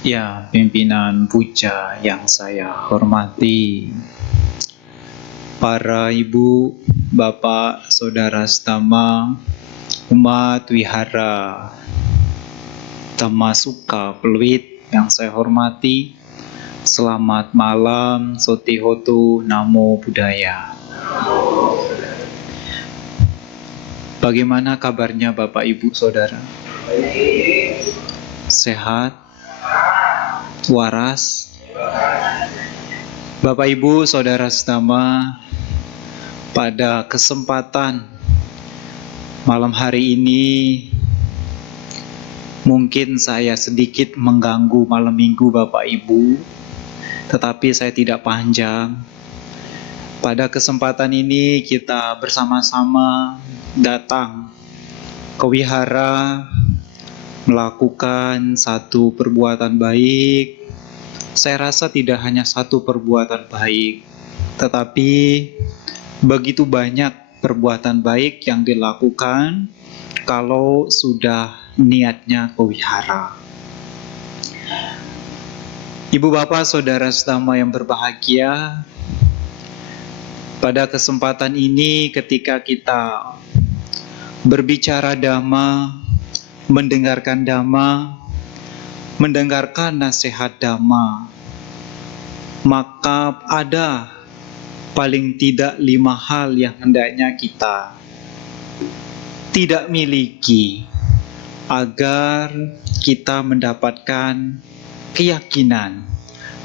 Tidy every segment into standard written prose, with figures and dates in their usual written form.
Ya, pimpinan puja yang saya hormati, para ibu, bapak, saudara setama, umat wihara Dhamma-Sukha Pluit yang saya hormati, selamat malam, Sotihotu, Namo Buddhaya. Bagaimana kabarnya Bapak Ibu Saudara? Sehat? Waras? Bapak Ibu Saudara setama, pada kesempatan malam hari ini mungkin saya sedikit mengganggu malam minggu Bapak Ibu, tetapi saya tidak panjang. Pada kesempatan ini kita bersama-sama datang ke wihara melakukan satu perbuatan baik. Saya rasa tidak hanya satu perbuatan baik, tetapi begitu banyak perbuatan baik yang dilakukan kalau sudah niatnya ke wihara. Ibu bapak saudara setama yang berbahagia, pada kesempatan ini ketika kita berbicara Dhamma, mendengarkan Dhamma, mendengarkan nasihat Dhamma, maka ada paling tidak 5 hal yang hendaknya kita tidak miliki agar kita mendapatkan keyakinan,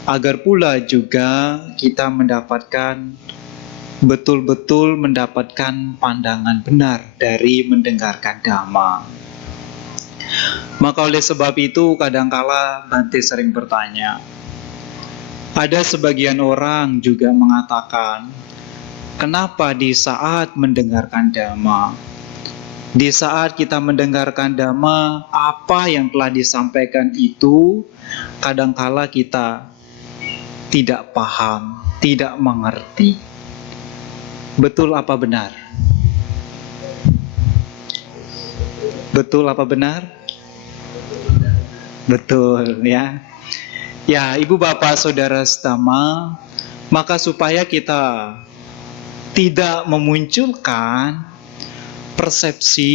agar pula juga kita betul-betul mendapatkan pandangan benar dari mendengarkan Dhamma. Maka oleh sebab itu kadangkala Bante sering bertanya, ada sebagian orang juga mengatakan, kenapa di saat mendengarkan Dhamma, di saat kita mendengarkan Dhamma, apa yang telah disampaikan itu kadangkala kita tidak paham, tidak mengerti. Betul apa benar? Betul apa benar? Betul ya. Ya, ibu bapak saudara setama, maka supaya kita tidak memunculkan persepsi,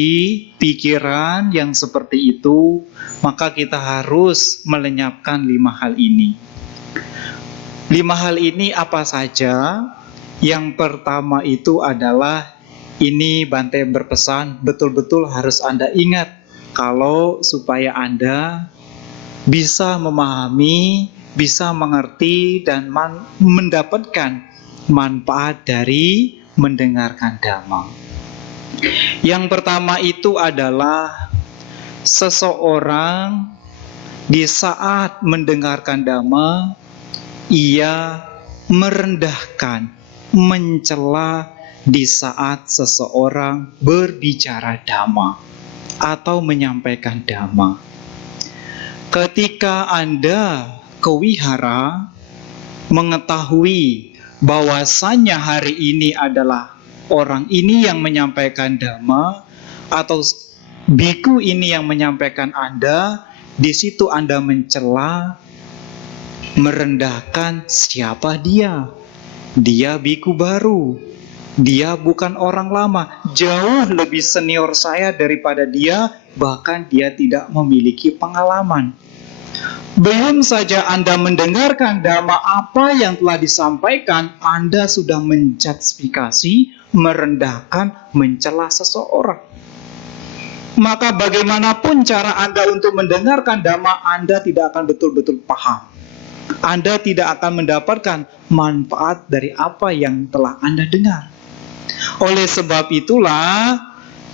pikiran yang seperti itu, maka kita harus melenyapkan 5 hal ini. 5 hal ini apa saja? Yang pertama itu adalah, ini Bante berpesan, betul-betul harus Anda ingat, kalau supaya Anda bisa memahami, bisa mengerti, dan mendapatkan manfaat dari mendengarkan Dhamma. Yang pertama itu adalah, seseorang di saat mendengarkan Dhamma, ia merendahkan, mencela di saat seseorang berbicara Dhamma atau menyampaikan Dhamma. Ketika Anda ke wihara mengetahui bahwasannya hari ini adalah orang ini yang menyampaikan Dhamma atau biku ini yang menyampaikan Anda, di situ Anda mencela, merendahkan siapa dia. Dia biku baru, dia bukan orang lama, jauh lebih senior saya daripada dia, bahkan dia tidak memiliki pengalaman. Belum saja Anda mendengarkan Dhamma apa yang telah disampaikan, Anda sudah menjustifikasi, merendahkan, mencela seseorang. Maka bagaimanapun cara Anda untuk mendengarkan Dhamma, Anda tidak akan betul-betul paham. Anda tidak akan mendapatkan manfaat dari apa yang telah Anda dengar. Oleh sebab itulah,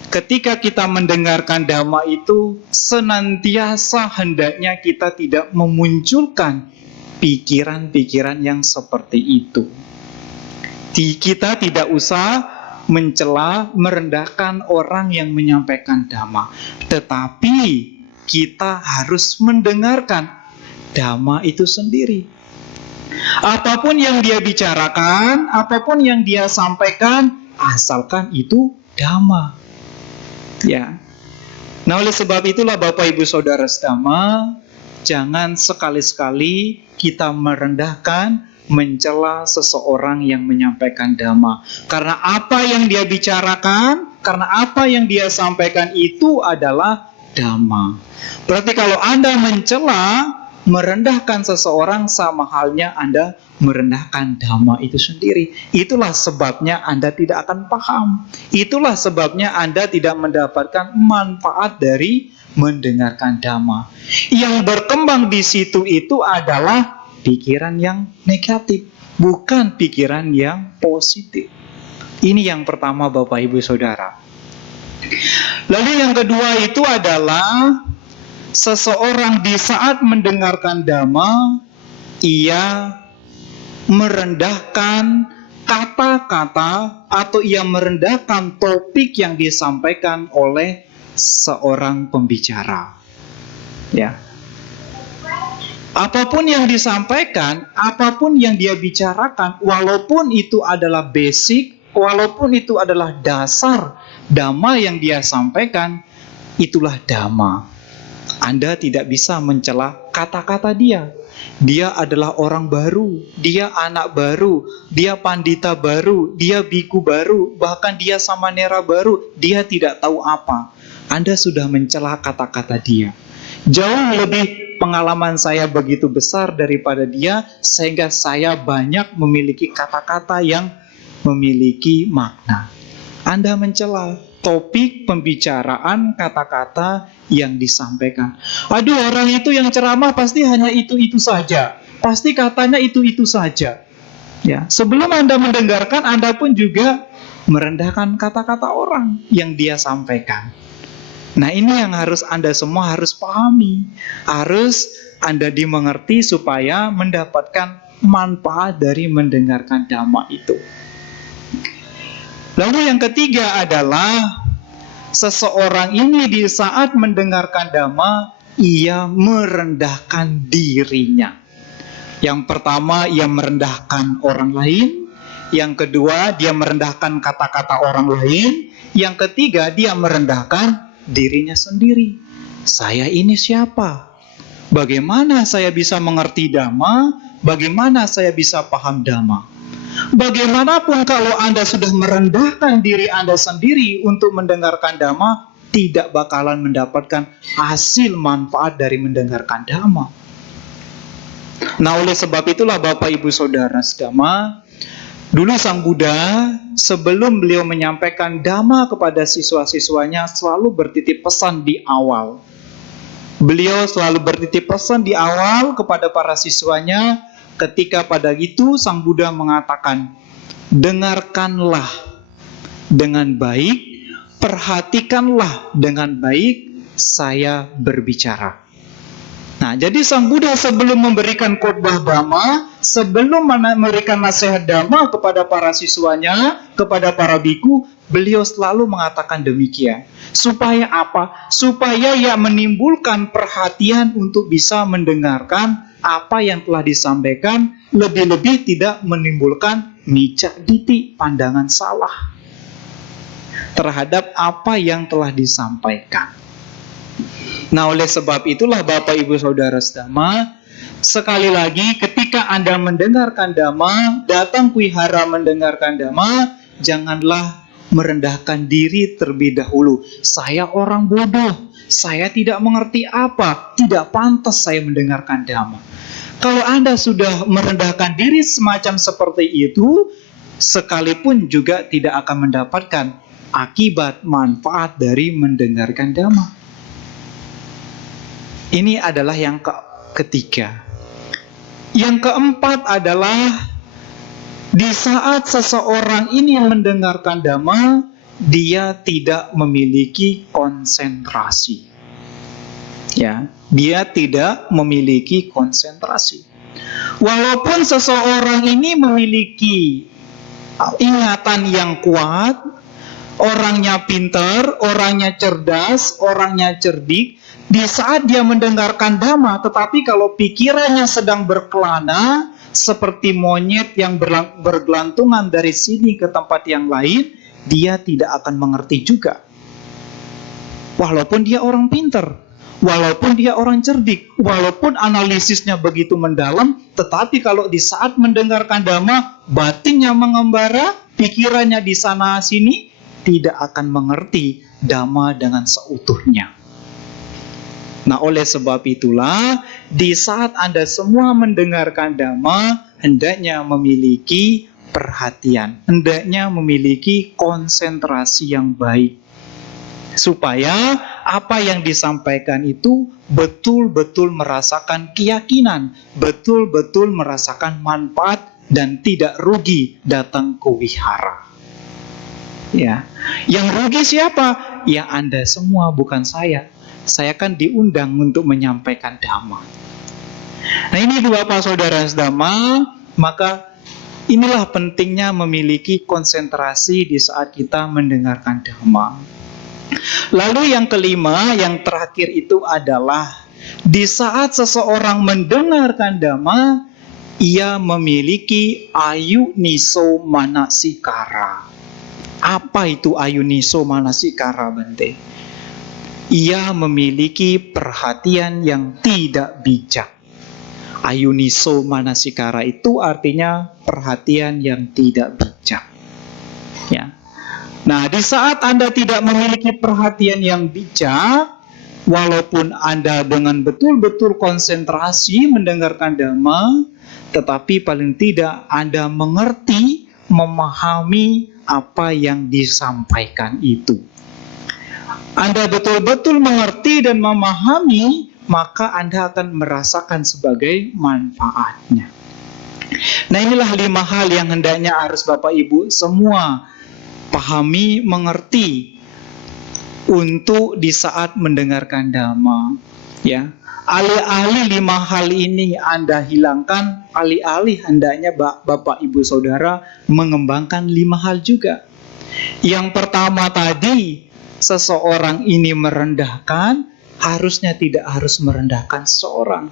ketika kita mendengarkan Dhamma itu, senantiasa hendaknya kita tidak memunculkan pikiran-pikiran yang seperti itu. Kita tidak usah mencela, merendahkan orang yang menyampaikan Dhamma, tetapi kita harus mendengarkan Dhamma itu sendiri. Apapun yang dia bicarakan, apapun yang dia sampaikan, asalkan itu Dhamma. Ya. Nah, oleh sebab itulah Bapak Ibu Saudara setama, Jangan sekali-sekali kita merendahkan, mencela seseorang yang menyampaikan dhamma. Karena apa yang dia bicarakan, karena apa yang dia sampaikan itu adalah dhamma. Berarti kalau Anda mencela, merendahkan seseorang, sama halnya Anda merendahkan dhamma itu sendiri. Itulah sebabnya Anda tidak akan paham. Itulah sebabnya Anda tidak mendapatkan manfaat dari mendengarkan dhamma. Yang berkembang di situ itu adalah pikiran yang negatif, bukan pikiran yang positif. Ini yang pertama, Bapak Ibu Saudara. Lalu yang kedua itu adalah seseorang di saat mendengarkan dhamma, ia merendahkan kata-kata atau ia merendahkan topik yang disampaikan oleh seorang pembicara. Ya. Apapun yang disampaikan, apapun yang dia bicarakan, walaupun itu adalah basic, walaupun itu adalah dasar dhamma yang dia sampaikan, itulah dhamma. Anda tidak bisa mencela kata-kata dia. Dia adalah orang baru, dia anak baru, dia pandita baru, dia biku baru, bahkan dia samanera baru, dia tidak tahu apa. Anda sudah mencela kata-kata dia. Jauh lebih pengalaman saya begitu besar daripada dia, sehingga saya banyak memiliki kata-kata yang memiliki makna. Anda mencela topik pembicaraan kata-kata yang disampaikan. Aduh, orang itu yang ceramah pasti hanya itu-itu saja. Pasti katanya itu-itu saja. Ya, sebelum Anda mendengarkan, Anda pun juga merendahkan kata-kata orang yang dia sampaikan. Nah, ini yang harus Anda semua harus pahami. Harus Anda dimengerti supaya mendapatkan manfaat dari mendengarkan dhamma itu. Lalu yang ketiga adalah seseorang ini di saat mendengarkan dhamma, ia merendahkan dirinya. Yang pertama, ia merendahkan orang lain. Yang kedua, dia merendahkan kata-kata orang lain. Yang ketiga, dia merendahkan dirinya sendiri. Saya ini siapa? Bagaimana saya bisa mengerti dhamma? Bagaimana saya bisa paham dhamma? Bagaimanapun kalau Anda sudah merendahkan diri Anda sendiri untuk mendengarkan dhamma, tidak bakalan mendapatkan hasil manfaat dari mendengarkan dhamma. Nah, oleh sebab itulah Bapak Ibu Saudara sedama, dulu Sang Buddha sebelum beliau menyampaikan dhamma kepada siswa-siswanya selalu bertitip pesan di awal. Beliau selalu bertitip pesan di awal kepada para siswanya. Ketika pada itu Sang Buddha mengatakan, dengarkanlah dengan baik, perhatikanlah dengan baik saya berbicara. Nah, jadi Sang Buddha sebelum memberikan khotbah dhamma, sebelum memberikan nasihat dhamma kepada para siswanya, kepada para biku, beliau selalu mengatakan demikian. Supaya apa? Supaya ia menimbulkan perhatian untuk bisa mendengarkan apa yang telah disampaikan, lebih-lebih tidak menimbulkan micca ditthi, pandangan salah terhadap apa yang telah disampaikan. Nah, oleh sebab itulah Bapak Ibu Saudara sedama, sekali lagi ketika Anda mendengarkan dhamma, datang wihara mendengarkan dhamma, janganlah merendahkan diri terlebih dahulu. Saya orang bodoh, saya tidak mengerti apa, tidak pantas saya mendengarkan dhamma. Kalau Anda sudah merendahkan diri semacam seperti itu, sekalipun juga tidak akan mendapatkan akibat manfaat dari mendengarkan dhamma. Ini adalah yang ketiga. Yang keempat adalah di saat seseorang ini mendengarkan dhamma, dia tidak memiliki konsentrasi. Ya, dia tidak memiliki konsentrasi. Walaupun seseorang ini memiliki ingatan yang kuat, orangnya pintar, orangnya cerdas, orangnya cerdik, di saat dia mendengarkan dhamma, tetapi kalau pikirannya sedang berkelana, seperti monyet yang bergelantungan dari sini ke tempat yang lain, dia tidak akan mengerti juga. Walaupun dia orang pintar, Walaupun dia orang cerdik, walaupun analisisnya begitu mendalam, tetapi kalau di saat mendengarkan dhamma, batinnya mengembara, pikirannya di sana sini, tidak akan mengerti dhamma dengan seutuhnya. Nah, oleh sebab itulah, di saat Anda semua mendengarkan dhamma, hendaknya memiliki perhatian, hendaknya memiliki konsentrasi yang baik, supaya apa yang disampaikan itu betul-betul merasakan keyakinan, betul-betul merasakan manfaat dan tidak rugi datang ke wihara. Ya, yang rugi siapa? Ya Anda semua, bukan saya. Saya kan diundang untuk menyampaikan dhamma. Nah, ini Bapak Saudara Dhamma, maka inilah pentingnya memiliki konsentrasi di saat kita mendengarkan dhamma. Lalu yang kelima, yang terakhir itu adalah di saat seseorang mendengarkan dhamma, ia memiliki ayuniso manasikara. Apa itu ayuniso manasikara, Bante? Ia memiliki perhatian yang tidak bijak. Ayuniso manasikara itu artinya perhatian yang tidak bijak. Ya. Nah, di saat Anda tidak memiliki perhatian yang bijak, walaupun Anda dengan betul-betul konsentrasi mendengarkan dhamma, tetapi paling tidak Anda mengerti, memahami apa yang disampaikan itu. Anda betul-betul mengerti dan memahami, maka Anda akan merasakan sebagai manfaatnya. Nah, inilah 5 hal yang hendaknya harus Bapak Ibu semua pahami, mengerti untuk di saat mendengarkan dhamma. Ya, alih-alih 5 hal ini Anda hilangkan, alih-alih hendaknya Bapak Ibu Saudara mengembangkan 5 hal juga. Yang pertama tadi, seseorang ini merendahkan, harusnya tidak harus merendahkan seseorang.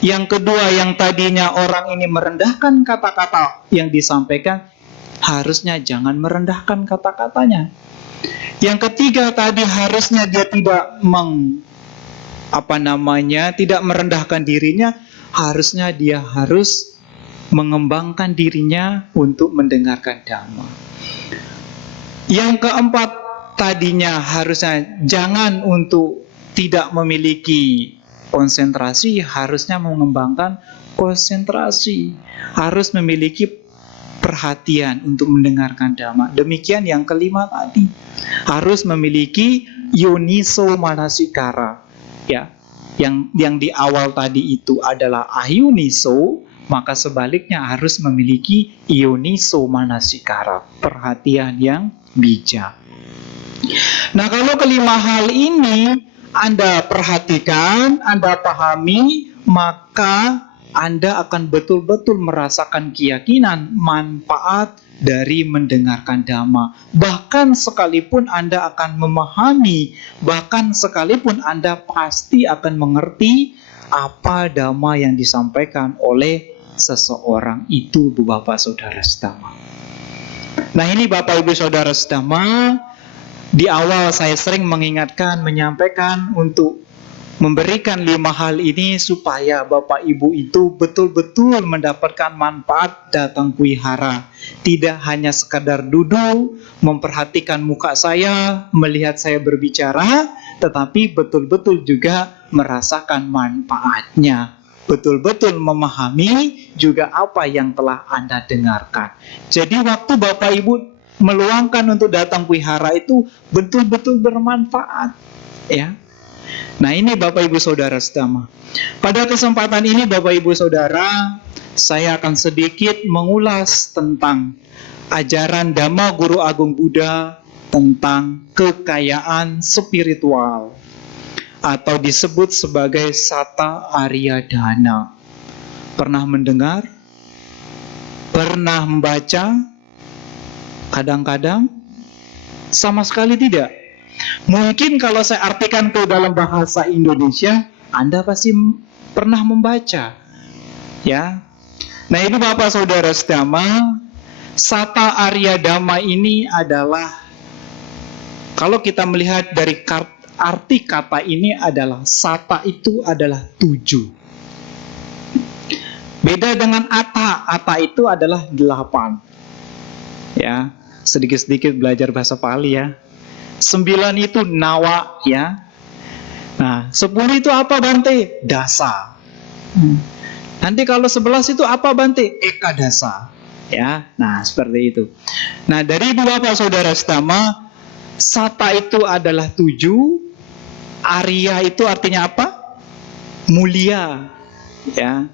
Yang kedua, yang tadinya orang ini merendahkan kata-kata yang disampaikan, harusnya jangan merendahkan kata-katanya. Yang ketiga tadi, harusnya dia tidak tidak merendahkan dirinya, harusnya dia harus mengembangkan dirinya untuk mendengarkan dhamma. Yang keempat, tadinya harusnya jangan untuk tidak memiliki konsentrasi, harusnya mengembangkan konsentrasi, harus memiliki perhatian untuk mendengarkan dhamma. Demikian yang kelima tadi, harus memiliki yoniso manasikara. Ya, yang di awal tadi itu adalah ayuniso, maka sebaliknya harus memiliki yoniso manasikara, perhatian yang bijak. Nah, kalau kelima hal ini Anda perhatikan, Anda pahami, maka Anda akan betul-betul merasakan keyakinan, manfaat dari mendengarkan dhamma. Bahkan sekalipun Anda akan memahami, bahkan sekalipun Anda pasti akan mengerti apa dhamma yang disampaikan oleh seseorang itu, Bapak Saudara Dhamma. Nah, ini Bapak Ibu Saudara Dhamma, di awal saya sering mengingatkan, menyampaikan untuk memberikan 5 hal ini supaya Bapak Ibu itu betul-betul mendapatkan manfaat datang wihara. Tidak hanya sekadar duduk, memperhatikan muka saya, melihat saya berbicara, tetapi betul-betul juga merasakan manfaatnya. Betul-betul memahami juga apa yang telah Anda dengarkan. Jadi waktu Bapak Ibu meluangkan untuk datang wihara itu betul-betul bermanfaat, ya. Nah, ini Bapak Ibu Saudara Dhamma. Pada kesempatan ini Bapak Ibu Saudara, saya akan sedikit mengulas tentang ajaran Dhamma Guru Agung Buddha tentang kekayaan spiritual, atau disebut sebagai Sata Arya Dana. Pernah mendengar? Pernah membaca? Kadang-kadang sama sekali tidak. Mungkin kalau saya artikan ke dalam bahasa Indonesia, Anda pasti pernah membaca, ya. Nah, ini Bapak Saudara Dhamma, Sata Arya Dhamma ini adalah, kalau kita melihat dari arti kata ini adalah sata itu adalah 7. Beda dengan ata. Ata itu adalah 8. Ya, sedikit-sedikit belajar bahasa Pali ya. 9 itu nawa ya. Nah, 10 itu apa Bante? Dasa. Nanti kalau 11 itu apa Bante? Eka dasa. Ya, nah seperti itu. Nah, dari Bapak Saudara Setama, sata itu adalah 7. Arya itu artinya apa? Mulia. Ya.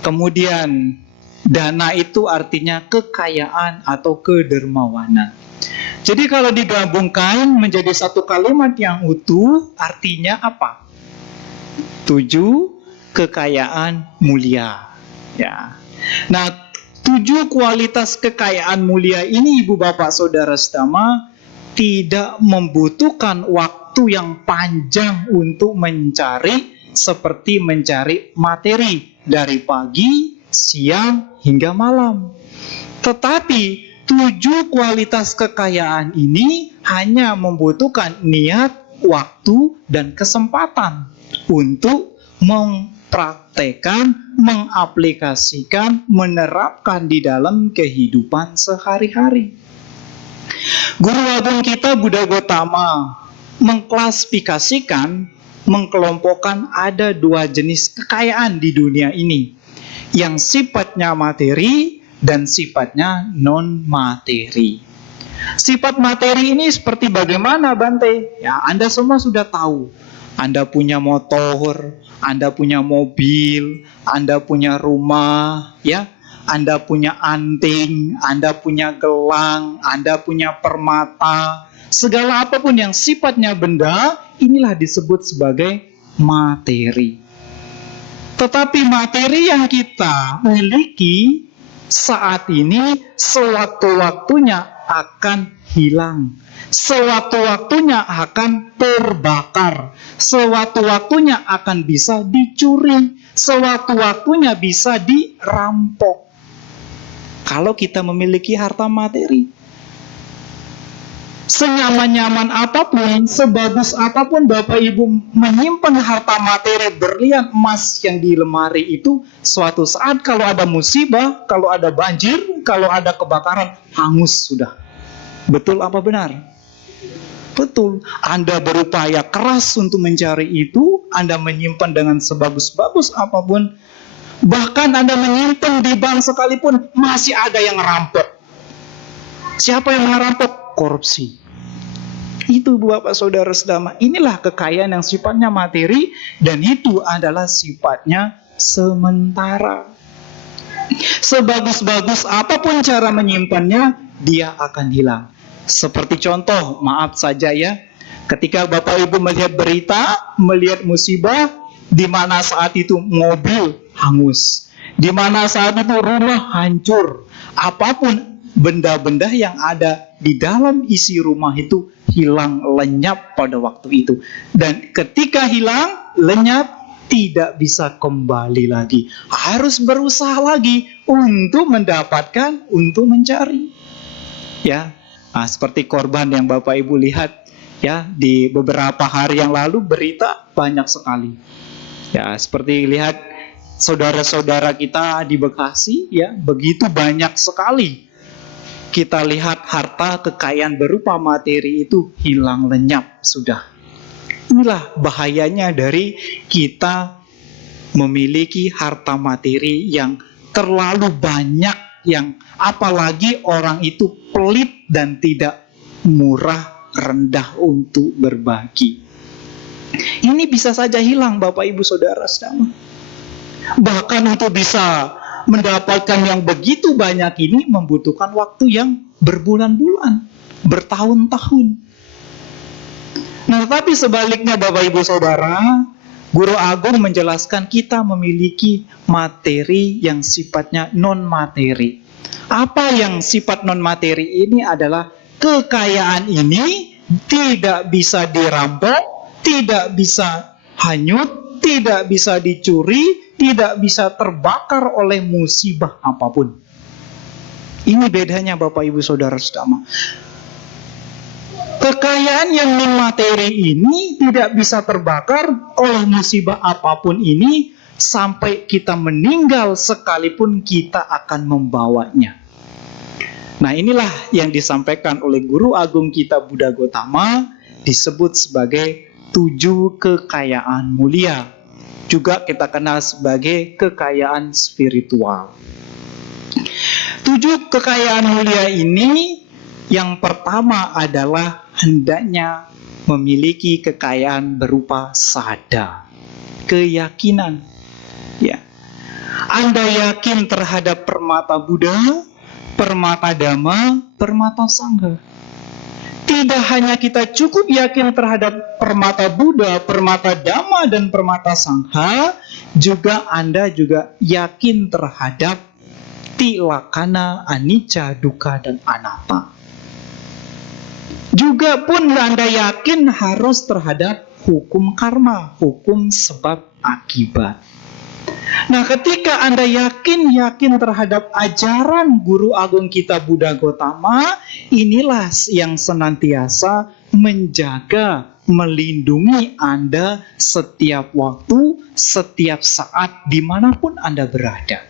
Kemudian dana itu artinya kekayaan atau kedermawanan. Jadi kalau digabungkan menjadi satu kalimat yang utuh, artinya apa? 7 kekayaan mulia. Ya. Nah, 7 kualitas kekayaan mulia ini, Ibu Bapak Saudara Setama, tidak membutuhkan waktu yang panjang untuk mencari, seperti mencari materi dari pagi, siang, hingga malam. Tetapi 7 kualitas kekayaan ini hanya membutuhkan niat, waktu, dan kesempatan untuk mempraktekkan, mengaplikasikan, menerapkan di dalam kehidupan sehari-hari. Guru agung kita Buddha Gotama mengklasifikasikan, mengkelompokkan ada 2 jenis kekayaan di dunia ini, yang sifatnya materi dan sifatnya non-materi. Sifat materi ini seperti bagaimana Bante? Ya, Anda semua sudah tahu. Anda punya motor, Anda punya mobil, Anda punya rumah, ya. Anda punya anting, Anda punya gelang, Anda punya permata. Segala apapun yang sifatnya benda, inilah disebut sebagai materi. Tetapi materi yang kita miliki saat ini sewaktu-waktunya akan hilang. Sewaktu-waktunya akan terbakar. Sewaktu-waktunya akan bisa dicuri. Sewaktu-waktunya bisa dirampok. Kalau kita memiliki harta materi, senyaman-nyaman apapun, sebagus apapun Bapak Ibu menyimpan harta materi berlian emas yang di lemari itu, suatu saat kalau ada musibah, kalau ada banjir, kalau ada kebakaran, hangus sudah. Betul apa benar? Betul. Anda berupaya keras untuk mencari itu, Anda menyimpan dengan sebagus-bagus apapun, bahkan Anda menyimpan di bank sekalipun, masih ada yang merampok. Siapa yang merampok? Korupsi. Itu Bapak Saudara Setama. Inilah kekayaan yang sifatnya materi, dan itu adalah sifatnya sementara. Sebagus-bagus apapun cara menyimpannya, dia akan hilang. Seperti contoh, maaf saja ya, ketika Bapak Ibu melihat berita, melihat musibah, di mana saat itu mobil hangus, di mana saat itu rumah hancur, apapun benda-benda yang ada di dalam isi rumah itu hilang lenyap pada waktu itu. Dan ketika hilang lenyap, tidak bisa kembali lagi. Harus berusaha lagi untuk mendapatkan, untuk mencari. Ya, nah, seperti korban yang Bapak Ibu lihat ya di beberapa hari yang lalu, berita banyak sekali. Ya, seperti lihat saudara-saudara kita di Bekasi ya, begitu banyak sekali. Kita lihat harta kekayaan berupa materi itu hilang lenyap sudah. Inilah bahayanya dari kita memiliki harta materi yang terlalu banyak, yang apalagi orang itu pelit dan tidak murah, rendah untuk berbagi. Ini bisa saja hilang Bapak Ibu Saudara Setama. Bahkan untuk bisa mendapatkan yang begitu banyak ini membutuhkan waktu yang berbulan-bulan, bertahun-tahun. Nah, tetapi sebaliknya Bapak Ibu Saudara, Guru Agung menjelaskan kita memiliki materi yang sifatnya non-materi. Apa yang sifat non-materi ini adalah kekayaan ini tidak bisa dirampok, tidak bisa hanyut, tidak bisa dicuri, tidak bisa terbakar oleh musibah apapun. Ini bedanya Bapak Ibu Saudara Setama. Kekayaan yang non-materi ini tidak bisa terbakar oleh musibah apapun ini sampai kita meninggal sekalipun kita akan membawanya. Nah, inilah yang disampaikan oleh Guru Agung kita Buddha Gotama, disebut sebagai 7 kekayaan mulia. Juga kita kenal sebagai kekayaan spiritual. 7 kekayaan mulia ini, yang pertama adalah hendaknya memiliki kekayaan berupa sadha, keyakinan. Ya, Anda yakin terhadap permata Buddha, permata Dhamma, permata Sangha. Tidak hanya kita cukup yakin terhadap permata Buddha, permata Dhamma, dan permata Sangha, juga Anda juga yakin terhadap tilakana, anicca, dukkha, dan anatta. Juga pun Anda yakin harus terhadap hukum karma, hukum sebab akibat. Nah, ketika Anda yakin terhadap ajaran Guru Agung kita Buddha Gotama, inilah yang senantiasa menjaga, melindungi Anda setiap waktu, setiap saat, dimanapun Anda berada.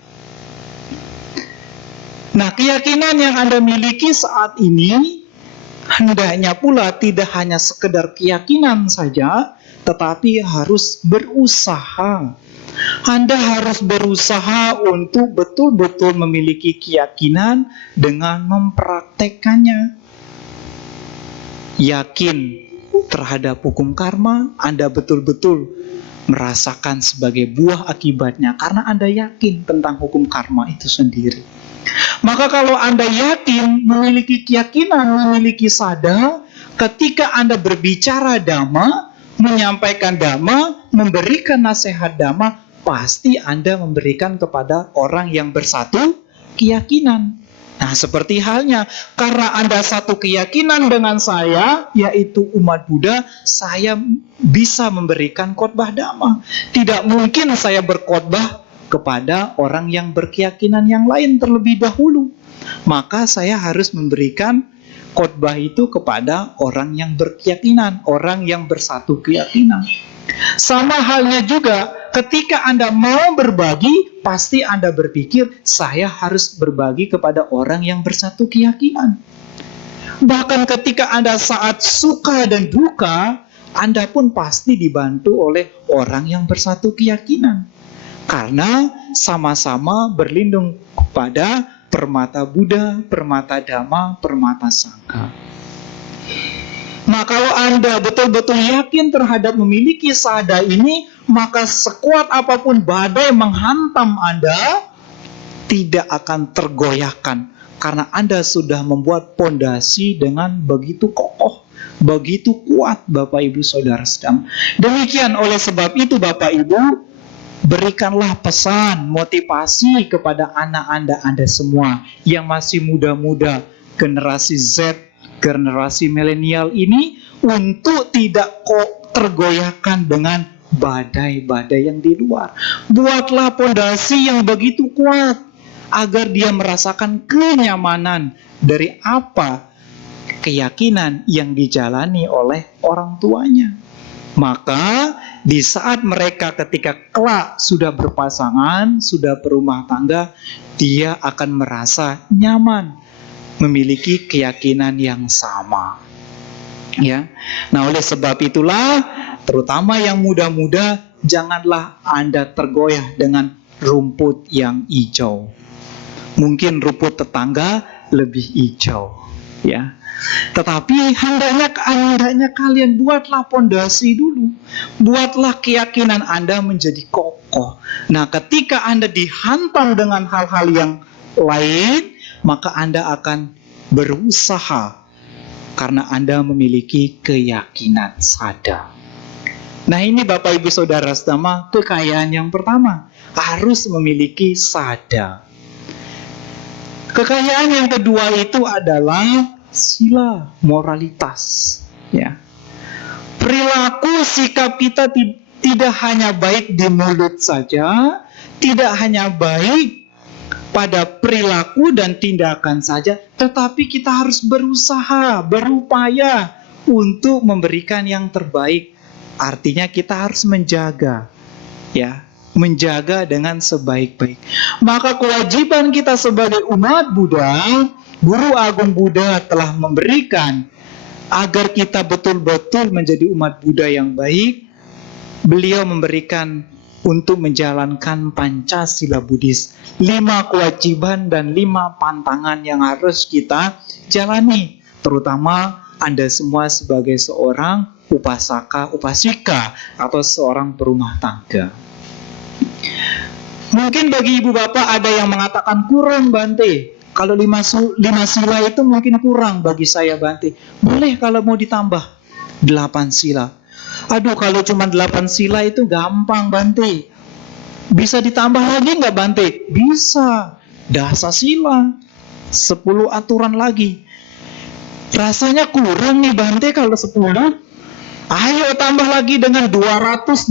Nah, keyakinan yang Anda miliki saat ini hendaknya pula tidak hanya sekedar keyakinan saja, tetapi harus berusaha. Anda harus berusaha untuk betul-betul memiliki keyakinan dengan mempraktekkannya. Yakin terhadap hukum karma, Anda betul-betul merasakan sebagai buah akibatnya karena Anda yakin tentang hukum karma itu sendiri. Maka kalau Anda yakin, memiliki keyakinan, memiliki sadha, ketika Anda berbicara Dhamma, menyampaikan Dhamma, memberikan nasihat Dhamma, pasti Anda memberikan kepada orang yang bersatu keyakinan. Nah, seperti halnya, karena Anda satu keyakinan dengan saya, yaitu umat Buddha, saya bisa memberikan khotbah Dhamma. Tidak mungkin saya berkhotbah kepada orang yang berkeyakinan yang lain terlebih dahulu. Maka saya harus memberikan khotbah itu kepada orang yang berkeyakinan, orang yang bersatu keyakinan. Sama halnya juga ketika Anda mau berbagi, pasti Anda berpikir saya harus berbagi kepada orang yang bersatu keyakinan. Bahkan ketika Anda saat suka dan duka, Anda pun pasti dibantu oleh orang yang bersatu keyakinan. Karena sama-sama berlindung kepada permata Buddha, permata Dhamma, permata Sangha. Nah, kalau Anda betul-betul yakin terhadap memiliki sadha ini, maka sekuat apapun badai menghantam Anda, tidak akan tergoyahkan. Karena Anda sudah membuat pondasi dengan begitu kokoh, begitu kuat, Bapak Ibu Saudara sekalian. Demikian, oleh sebab itu Bapak Ibu, berikanlah pesan, motivasi kepada anak Anda semua yang masih muda-muda, generasi Z, generasi milenial ini, untuk tidak tergoyahkan dengan badai-badai yang di luar. Buatlah pondasi yang begitu kuat agar dia merasakan kenyamanan dari apa keyakinan yang dijalani oleh orang tuanya. Maka di saat mereka ketika kelak sudah berpasangan, sudah berumah tangga, dia akan merasa nyaman, memiliki keyakinan yang sama. Ya. Nah, oleh sebab itulah, terutama yang muda-muda, janganlah Anda tergoyah dengan rumput yang hijau. Mungkin rumput tetangga lebih hijau, ya. Tetapi hendaknya kalian buatlah pondasi dulu. Buatlah keyakinan Anda menjadi kokoh. Nah, ketika Anda dihantam dengan hal-hal yang lain, maka Anda akan berusaha karena Anda memiliki keyakinan sadha. Nah, ini Bapak Ibu Saudara sekalian, kekayaan yang pertama, harus memiliki sadha. Kekayaan yang kedua itu adalah sila, moralitas. Ya. Perilaku sikap kita tidak hanya baik di mulut saja, tidak hanya baik pada perilaku dan tindakan saja, tetapi kita harus berusaha, berupaya untuk memberikan yang terbaik. Artinya kita harus menjaga, ya, menjaga dengan sebaik-baik. Maka kewajiban kita sebagai umat Buddha, Guru Agung Buddha telah memberikan agar kita betul-betul menjadi umat Buddha yang baik. Beliau memberikan untuk menjalankan Pancasila Buddhis, 5 kewajiban dan 5 pantangan yang harus kita jalani, terutama Anda semua sebagai seorang upasaka, upasika, atau seorang berumah tangga. Mungkin bagi ibu bapak ada yang mengatakan kurang, Bante. Kalau 5 sila itu mungkin kurang bagi saya, Bante. Boleh kalau mau ditambah 8 sila. Aduh, kalau cuma 8 sila itu gampang, Bante. Bisa ditambah lagi nggak, Bante? Bisa. Dasa sila, 10 aturan lagi. Rasanya kurang nih, Bante, kalau 10. Ayo tambah lagi dengan 227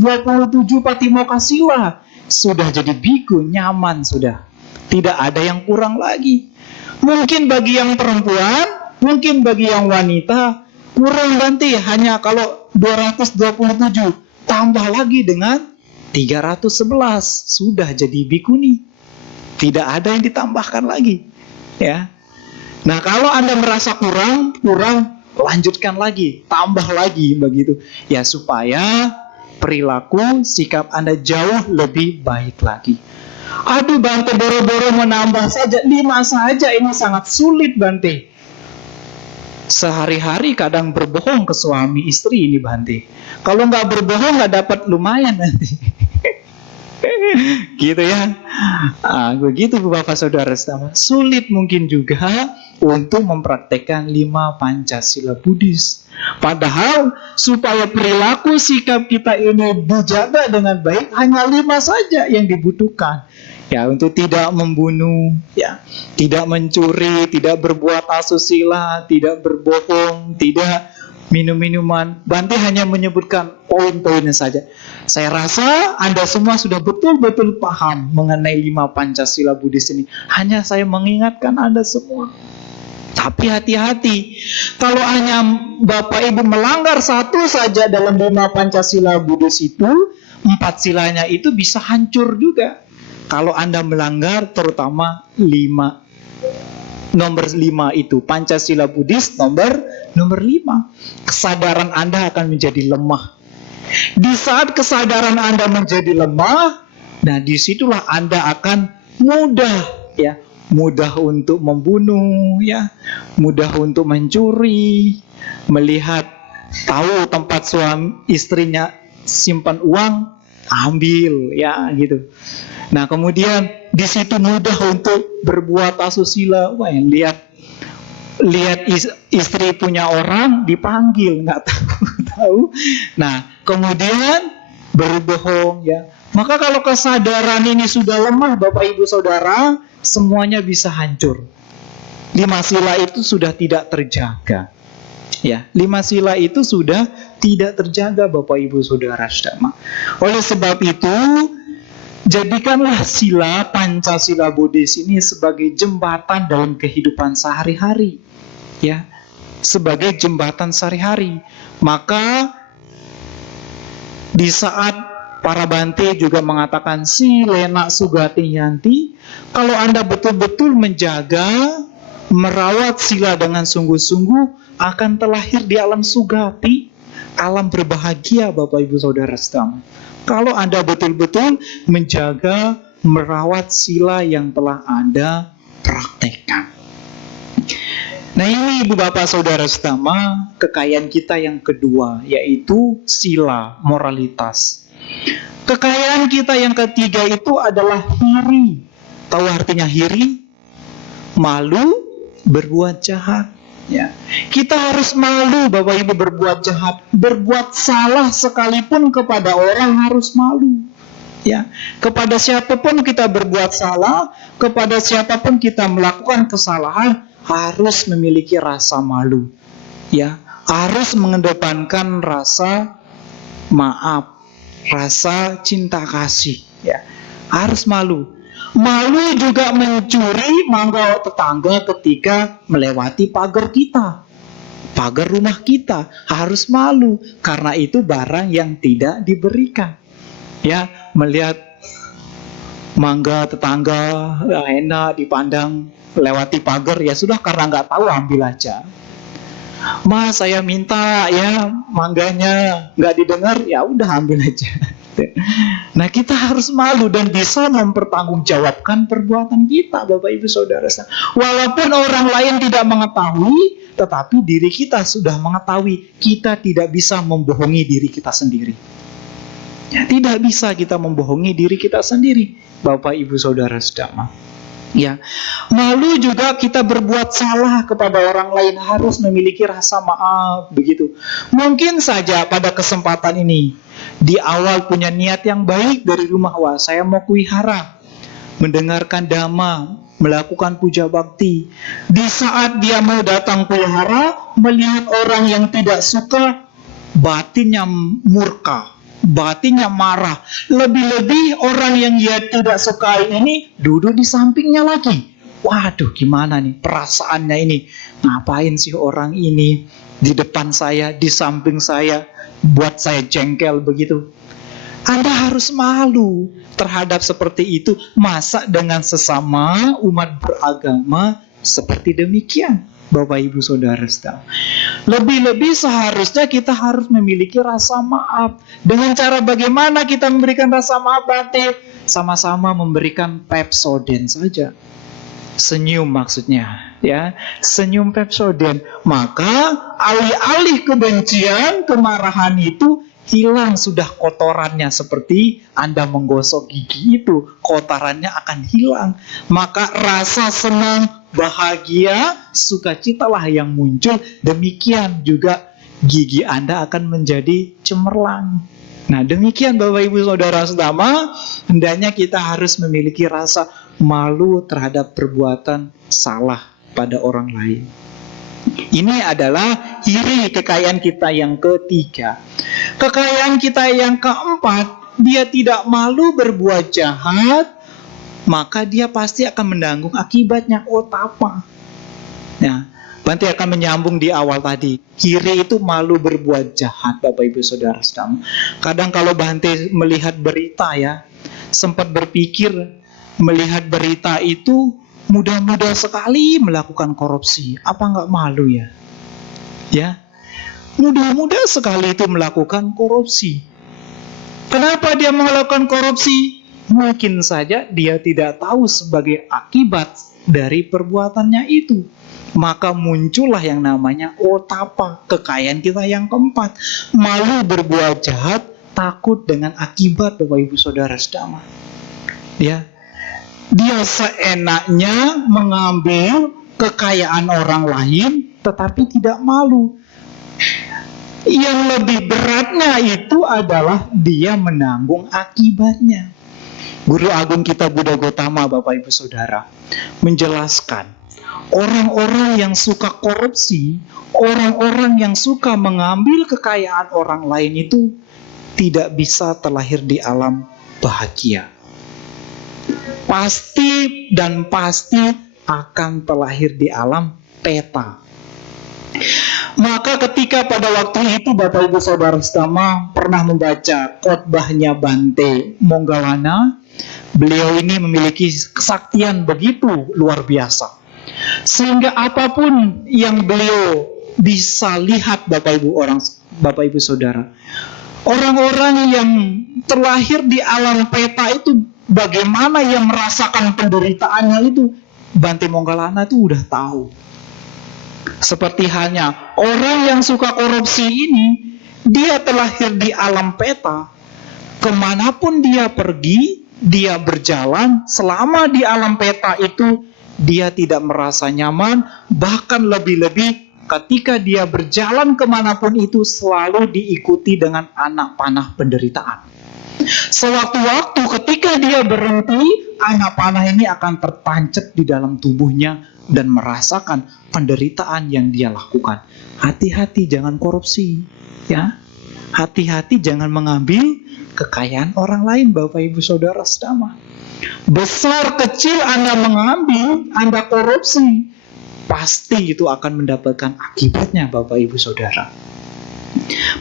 patimokkha sila. Sudah jadi biku, nyaman sudah. Tidak ada yang kurang lagi. Mungkin bagi yang perempuan, mungkin bagi yang wanita, kurang, Bante, hanya kalau 227. Tambah lagi dengan 311. Sudah jadi bikuni. Tidak ada yang ditambahkan lagi. Ya. Nah, kalau Anda merasa kurang, lanjutkan lagi, tambah lagi begitu. Ya, supaya perilaku, sikap Anda jauh lebih baik lagi. Aduh, Bante, boro-boro menambah saja 5 saja, ini sangat sulit, Bante. Sehari-hari kadang berbohong ke suami istri ini, Bante. Kalau nggak berbohong nggak dapat lumayan nanti. Gitu ya. Begitu Bapak Saudara sekalian. Sulit mungkin juga untuk mempraktekkan 5 Pancasila Buddhis. Padahal supaya perilaku sikap kita ini dijaga dengan baik, hanya 5 saja yang dibutuhkan. Ya, untuk tidak membunuh, ya, tidak mencuri, tidak berbuat asusila, tidak berbohong, tidak minum-minuman. Bante hanya menyebutkan poin-poinnya saja. Saya rasa Anda semua sudah betul-betul paham mengenai 5 Pancasila Buddhis ini. Hanya saya mengingatkan Anda semua. Tapi hati-hati, kalau hanya Bapak Ibu melanggar satu saja dalam 5 Pancasila Buddhis itu, 4 silanya itu bisa hancur juga. Kalau Anda melanggar terutama 5, nomor 5 itu, Pancasila Buddhis nomor 5. Kesadaran Anda akan menjadi lemah. Di saat kesadaran Anda menjadi lemah, nah disitulah Anda akan mudah untuk membunuh, ya, mudah untuk mencuri, melihat tahu tempat suami istrinya simpan uang, ambil, ya gitu. Nah, kemudian di situ mudah untuk berbuat asusila. Wah, lihat istri punya orang dipanggil, nggak tahu. Nah, kemudian berbohong, ya. Maka kalau kesadaran ini sudah lemah, Bapak Ibu Saudara, semuanya bisa hancur. 5 sila itu sudah tidak terjaga. Ya, 5 sila itu sudah tidak terjaga, Bapak Ibu Saudara. Oleh sebab itu, jadikanlah sila Pancasila Buddhis ini sebagai jembatan dalam kehidupan sehari-hari. Ya, sebagai jembatan sehari-hari. Maka di saat para Bante juga mengatakan silena sugati yanti, kalau Anda betul-betul menjaga, merawat sila dengan sungguh-sungguh, akan terlahir di alam sugati, alam berbahagia, Bapak Ibu Saudara sekalian. Kalau Anda betul-betul menjaga, merawat sila yang telah Anda praktekkan. Nah, ini Ibu Bapak Saudara sekalian, kekayaan kita yang kedua, yaitu sila, moralitas. Kekayaan kita yang ketiga itu adalah hiri. Tahu artinya hiri? Malu berbuat jahat. Ya. Kita harus malu, Bapak Ibu, berbuat jahat. Berbuat salah sekalipun kepada orang harus malu. Ya, kepada siapapun kita berbuat salah, kepada siapapun kita melakukan kesalahan, harus memiliki rasa malu. Ya, harus mengedepankan rasa maaf, rasa cinta kasih. Ya, harus malu. Malu juga mencuri mangga tetangga ketika melewati pagar kita. pagar rumah kita, harus malu karena itu barang yang tidak diberikan. Ya, melihat mangga tetangga enak dipandang lewati pagar, ya sudah, karena nggak tahu ambil aja. Mas, saya minta ya mangganya, nggak didengar, ya udah ambil aja. Nah, kita harus malu dan bisa mempertanggungjawabkan perbuatan kita, Bapak Ibu Saudara. Walaupun orang lain tidak mengetahui, tetapi diri kita sudah mengetahui. Kita tidak bisa membohongi diri kita sendiri. Ya, tidak bisa kita membohongi diri kita sendiri, Bapak Ibu Saudara sedama. Ya, malu juga kita berbuat salah kepada orang lain, harus memiliki rasa maaf begitu. Mungkin saja pada kesempatan ini di awal punya niat yang baik dari rumah, wah saya mau kuihara, mendengarkan dhamma, melakukan puja bakti. Di saat dia mau datang kuihara, melihat orang yang tidak suka, batinnya murka, batinnya marah. Lebih-lebih orang yang dia tidak sukai ini duduk di sampingnya lagi. Waduh, gimana nih perasaannya ini? Ngapain sih orang ini di depan saya, di samping saya, buat saya jengkel begitu? Anda harus malu terhadap seperti itu. Masa dengan sesama umat beragama seperti demikian, Bapak Ibu Saudara sekalian. Lebih-lebih seharusnya kita harus memiliki rasa maaf. Dengan cara bagaimana kita memberikan rasa maaf? Berarti sama-sama memberikan Pepsodent saja. Senyum maksudnya, ya. Senyum Pepsodent. Maka alih-alih kebencian, kemarahan itu hilang sudah kotorannya, seperti Anda menggosok gigi itu, kotorannya akan hilang. Maka rasa senang, bahagia, sukacitalah yang muncul. Demikian juga gigi Anda akan menjadi cemerlang. Nah, demikian Bapak Ibu Saudara sedama, hendaknya kita harus memiliki rasa malu terhadap perbuatan salah pada orang lain. Ini adalah iri kekayaan kita yang ketiga. Kekayaan kita yang keempat, dia tidak malu berbuat jahat, maka dia pasti akan menanggung akibatnya. Otapa. Nah, Bante akan menyambung di awal tadi. Iri itu malu berbuat jahat, Bapak Ibu Saudara sekalian. Kadang kalau Bante melihat berita ya, sempat berpikir melihat berita itu mudah-mudah sekali melakukan korupsi. Apa nggak malu ya? Ya, mudah-mudah sekali itu melakukan korupsi. Kenapa dia melakukan korupsi? Mungkin saja dia tidak tahu sebagai akibat dari perbuatannya itu. Maka muncullah yang namanya otapa, kekayaan kita yang keempat. Malu berbuat jahat, takut dengan akibat, Bapak Ibu Saudara sedama. Ya, dia seenaknya mengambil kekayaan orang lain, tetapi tidak malu. Yang lebih beratnya itu adalah dia menanggung akibatnya. Guru Agung kita Buddha Gotama, Bapak Ibu Saudara, menjelaskan orang-orang yang suka korupsi, orang-orang yang suka mengambil kekayaan orang lain itu tidak bisa terlahir di alam bahagia. Pasti dan pasti akan terlahir di alam peta. Maka ketika pada waktu itu Bapak Ibu Saudara sekalian pernah membaca khotbahnya Bante Moggallana, beliau ini memiliki kesaktian begitu luar biasa. Sehingga apapun yang beliau bisa lihat Bapak Ibu Saudara, orang-orang yang terlahir di alam peta itu bagaimana yang merasakan penderitaannya itu, Bante Moggallana itu udah tahu. Seperti hanya orang yang suka korupsi ini, dia terlahir di alam peta. Kemanapun dia pergi, dia berjalan, selama di alam peta itu, dia tidak merasa nyaman. Bahkan lebih-lebih ketika dia berjalan kemanapun itu, selalu diikuti dengan anak panah penderitaan. Sewaktu-waktu ketika dia berhenti, anak panah ini akan tertancap di dalam tubuhnya dan merasakan penderitaan yang dia lakukan. Hati-hati jangan korupsi, ya. Hati-hati jangan mengambil kekayaan orang lain, Bapak Ibu Saudara sedama. Besar kecil Anda mengambil, Anda korupsi, pasti itu akan mendapatkan akibatnya, Bapak Ibu Saudara.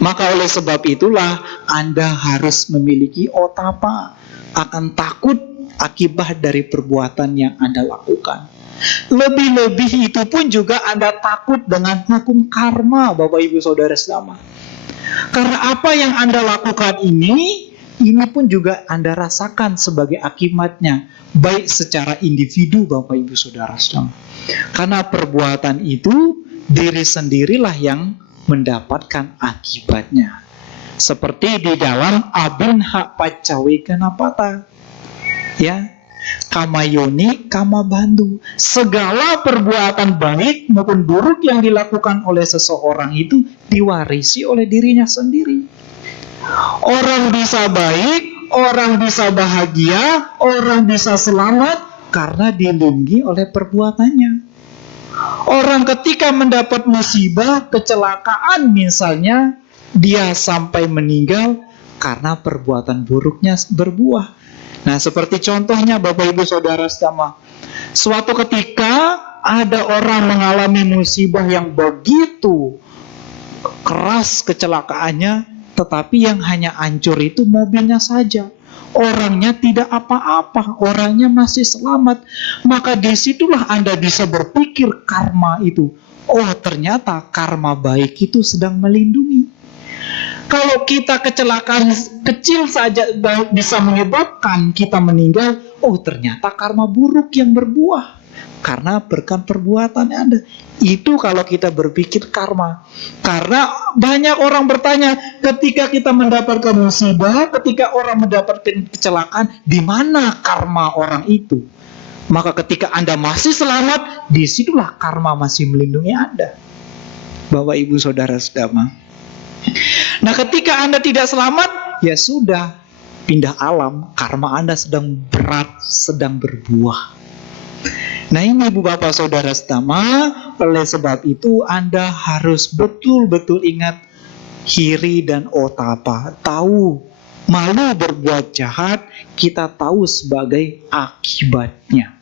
Maka oleh sebab itulah Anda harus memiliki otapa, akan takut akibat dari perbuatan yang Anda lakukan. Lebih-lebih itu pun juga Anda takut dengan hukum karma, Bapak Ibu Saudara selama. Karena apa yang Anda lakukan ini pun juga Anda rasakan sebagai akibatnya, baik secara individu, Bapak Ibu Saudara selama. Karena perbuatan itu diri sendirilah yang mendapatkan akibatnya. Seperti di dalam abin hak pacawe kenapata, ya, kamayoni kama bantu. Segala perbuatan baik maupun buruk yang dilakukan oleh seseorang itu diwarisi oleh dirinya sendiri. Orang bisa baik, orang bisa bahagia, orang bisa selamat karena dilindungi oleh perbuatannya. Orang ketika mendapat musibah, kecelakaan misalnya, dia sampai meninggal karena perbuatan buruknya berbuah. Nah, seperti contohnya Bapak Ibu Saudara sekalian, suatu ketika ada orang mengalami musibah yang begitu keras kecelakaannya, tetapi yang hanya hancur itu mobilnya saja. Orangnya tidak apa-apa, orangnya masih selamat. Maka disitulah Anda bisa berpikir karma itu. Oh, ternyata karma baik itu sedang melindungi. Kalau kita kecelakaan kecil saja bisa menyebabkan kita meninggal, oh ternyata karma buruk yang berbuah karena berkat perbuatan Anda. Itu kalau kita berpikir karma. Karena banyak orang bertanya, ketika kita mendapatkan musibah, ketika orang mendapatkan kecelakaan, di mana karma orang itu? Maka ketika Anda masih selamat, disitulah karma masih melindungi Anda, Bapak Ibu Saudara sekalian. Nah, ketika Anda tidak selamat, ya sudah, pindah alam, karma Anda sedang berat, sedang berbuah. Nah, ini Ibu Bapak Saudara sekalian, oleh sebab itu Anda harus betul-betul ingat hiri dan otapa. Tahu malu berbuat jahat, kita tahu sebagai akibatnya.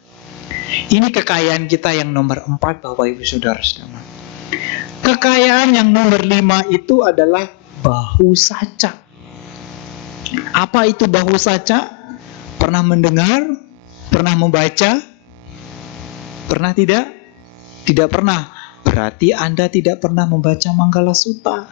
Ini kekayaan kita yang nomor 4, Bapak Ibu Saudara sekalian. Kekayaan yang nomor 5 itu adalah bahu saca. Apa itu bahu saca? Pernah mendengar? Pernah membaca? Pernah tidak? Tidak pernah. Berarti Anda tidak pernah membaca Manggala Sutta.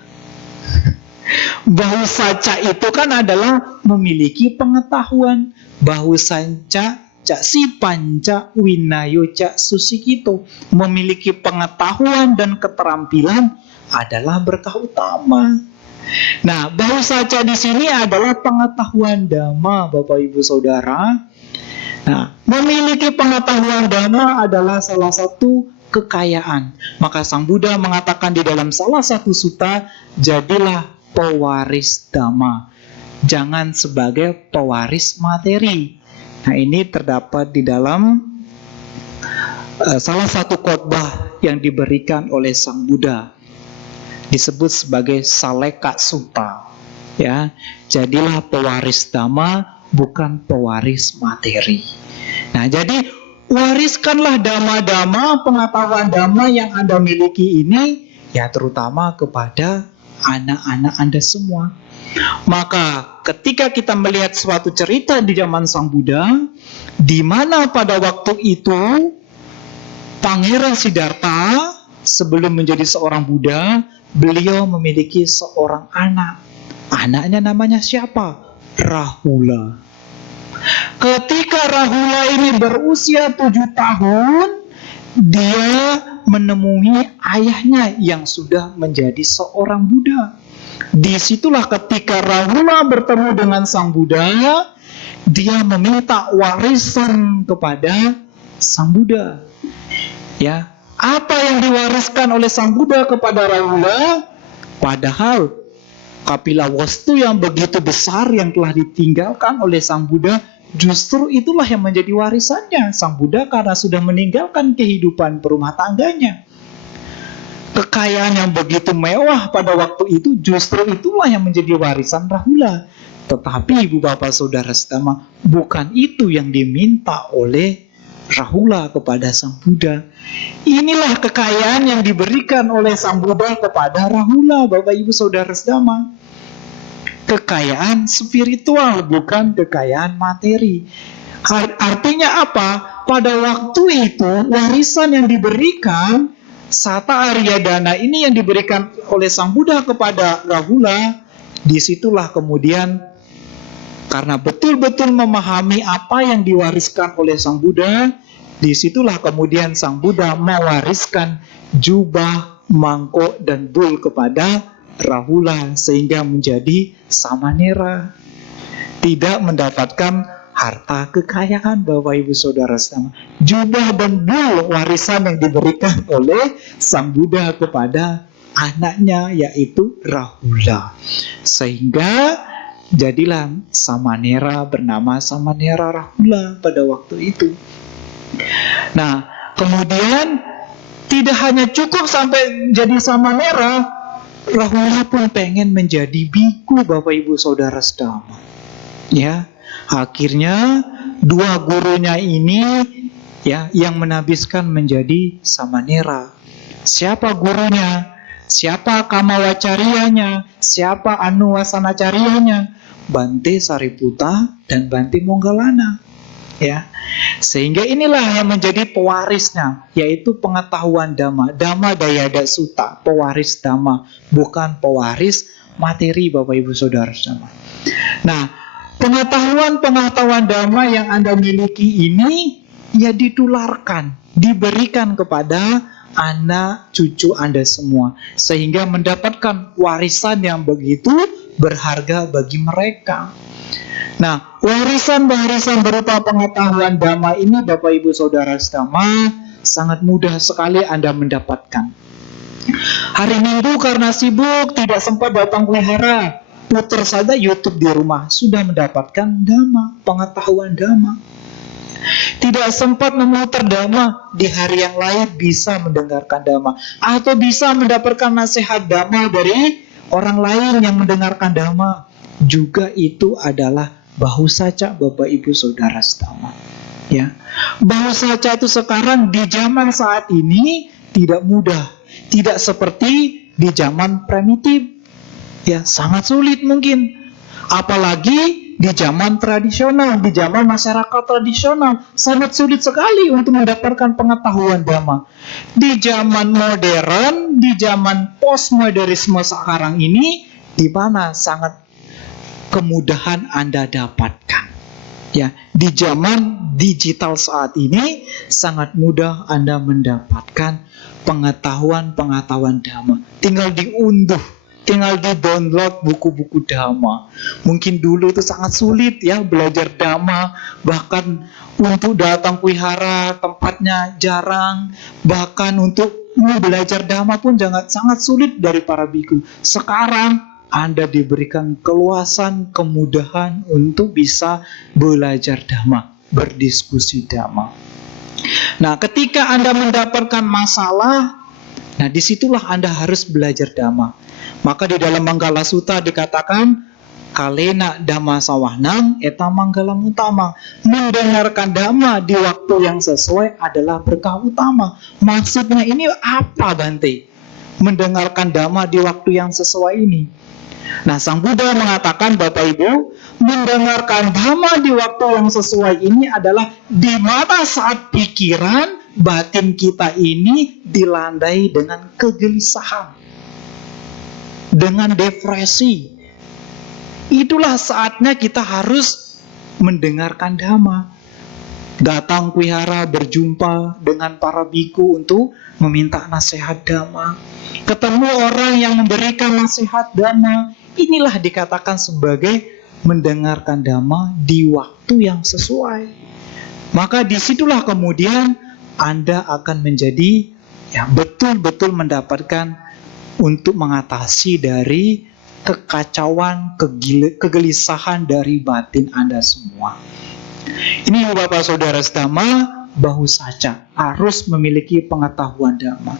Bahu saca itu kan adalah memiliki pengetahuan. Bahu saca cak si panca winayo cak susikito. Memiliki pengetahuan dan keterampilan adalah berkah utama. Nah, bahu saca di sini adalah pengetahuan dhamma, Bapak Ibu Saudara. Nah, memiliki pengetahuan dhamma adalah salah satu kekayaan. Maka Sang Buddha mengatakan di dalam salah satu sutta, jadilah pewaris dhamma, jangan sebagai pewaris materi. Nah, ini terdapat di dalam salah satu khotbah yang diberikan oleh Sang Buddha, disebut sebagai Saleka Sutta. Ya, jadilah pewaris dhamma, bukan pewaris materi. Nah, jadi wariskanlah dhamma-dhamma, pengetahuan dhamma yang Anda miliki ini, ya terutama kepada anak-anak Anda semua. Maka ketika kita melihat suatu cerita di zaman Sang Buddha, di mana pada waktu itu Pangeran Siddhartha sebelum menjadi seorang Buddha, beliau memiliki seorang anak. Anaknya namanya siapa? Rahula. Ketika Rahula ini berusia 7 tahun, dia menemui ayahnya yang sudah menjadi seorang Buddha. Disitulah ketika Rahula bertemu dengan Sang Buddha, dia meminta warisan kepada Sang Buddha. Ya, apa yang diwariskan oleh Sang Buddha kepada Rahula? Padahal Kapilavastu yang begitu besar yang telah ditinggalkan oleh Sang Buddha, justru itulah yang menjadi warisannya Sang Buddha karena sudah meninggalkan kehidupan berumah tangganya. Kekayaan yang begitu mewah pada waktu itu justru itulah yang menjadi warisan Rahula. Tetapi Ibu Bapak Saudara sekalian, bukan itu yang diminta oleh Rahula kepada Sang Buddha. Inilah kekayaan yang diberikan oleh Sang Buddha kepada Rahula, Bapak Ibu Saudara sedama. Kekayaan spiritual, bukan kekayaan materi. Artinya apa? Pada waktu itu warisan yang diberikan Sata Arya Dana ini yang diberikan oleh Sang Buddha kepada Rahula, disitulah kemudian karena betul-betul memahami apa yang diwariskan oleh Sang Buddha, disitulah kemudian Sang Buddha mewariskan jubah, mangkok, dan bul kepada Rahula sehingga menjadi samanera. Tidak mendapatkan harta kekayaan, Bapak Ibu Saudara sekalian. Jubah dan bul warisan yang diberikan oleh Sang Buddha kepada anaknya, yaitu Rahula. Sehingga jadilah samanera bernama Samanera Rahula pada waktu itu. Nah, kemudian tidak hanya cukup sampai jadi samanera, Rahula pun pengen menjadi biku, Bapak Ibu Saudara sekalian. Ya, akhirnya dua gurunya ini ya yang menabiskan menjadi samanera. Siapa gurunya? Siapa Kamawacaryanya? Siapa Anuwasanacaryanya? Bante Sariputta dan Bante Moggallana. Ya. Sehingga inilah yang menjadi pewarisnya, yaitu pengetahuan Dhamma, Dhamma Dayada Sutta, pewaris Dhamma, bukan pewaris materi, Bapak Ibu Saudara sekalian. Nah, pengetahuan Dhamma yang Anda miliki ini ya ditularkan, diberikan kepada anak cucu Anda semua, sehingga mendapatkan warisan yang begitu berharga bagi mereka. Nah, warisan-warisan berupa pengetahuan Dhamma ini, Bapak Ibu Saudara sekalian, sangat mudah sekali Anda mendapatkan. Hari Minggu karena sibuk tidak sempat datang wihara, putar saja YouTube di rumah, sudah mendapatkan Dhamma, pengetahuan Dhamma. Tidak sempat memutar Dhamma, di hari yang lain bisa mendengarkan Dhamma, atau bisa mendapatkan nasihat Dhamma dari orang lain yang mendengarkan Dhamma. Juga itu adalah bahu saca, Bapak Ibu Saudara sekalian. Ya, bahu saca itu sekarang di zaman saat ini tidak mudah, tidak seperti di zaman primitif. Ya, sangat sulit mungkin. Apalagi di zaman tradisional, di zaman masyarakat tradisional, sangat sulit sekali untuk mendapatkan pengetahuan Dhamma. Di zaman modern, di zaman postmodernisme sekarang ini, di mana sangat kemudahan Anda dapatkan. Ya, di zaman digital saat ini sangat mudah Anda mendapatkan pengetahuan Dhamma. Tinggal diunduh, tinggal di-download buku-buku Dhamma. Mungkin dulu itu sangat sulit ya belajar Dhamma, bahkan untuk datang wihara tempatnya jarang, bahkan untuk belajar Dhamma pun sangat sulit dari para biku. Sekarang Anda diberikan keluasan, kemudahan untuk bisa belajar Dhamma, berdiskusi Dhamma. Nah, ketika Anda mendapatkan masalah, nah disitulah Anda harus belajar Dhamma. Maka di dalam Manggala Sutta dikatakan, kalena Dhamma sawahnam eta manggalam utama. Mendengarkan Dhamma di waktu yang sesuai adalah berkah utama. Maksudnya ini apa, Bante? Mendengarkan Dhamma di waktu yang sesuai ini. Nah, Sang Buddha mengatakan, Bapak Ibu, mendengarkan Dhamma di waktu yang sesuai ini adalah di mana saat pikiran batin kita ini dilandai dengan kegelisahan, dengan depresi. Itulah saatnya kita harus mendengarkan Dhamma. Datang wihara, berjumpa dengan para biku untuk meminta nasihat Dhamma. Ketemu orang yang memberikan nasihat Dhamma. Inilah dikatakan sebagai mendengarkan Dhamma di waktu yang sesuai. Maka disitulah kemudian Anda akan menjadi ya betul-betul mendapatkan untuk mengatasi dari kekacauan, kegelisahan dari batin Anda semua. Ini Bapak Saudara Dhamma, bahu saca harus memiliki pengetahuan Dhamma.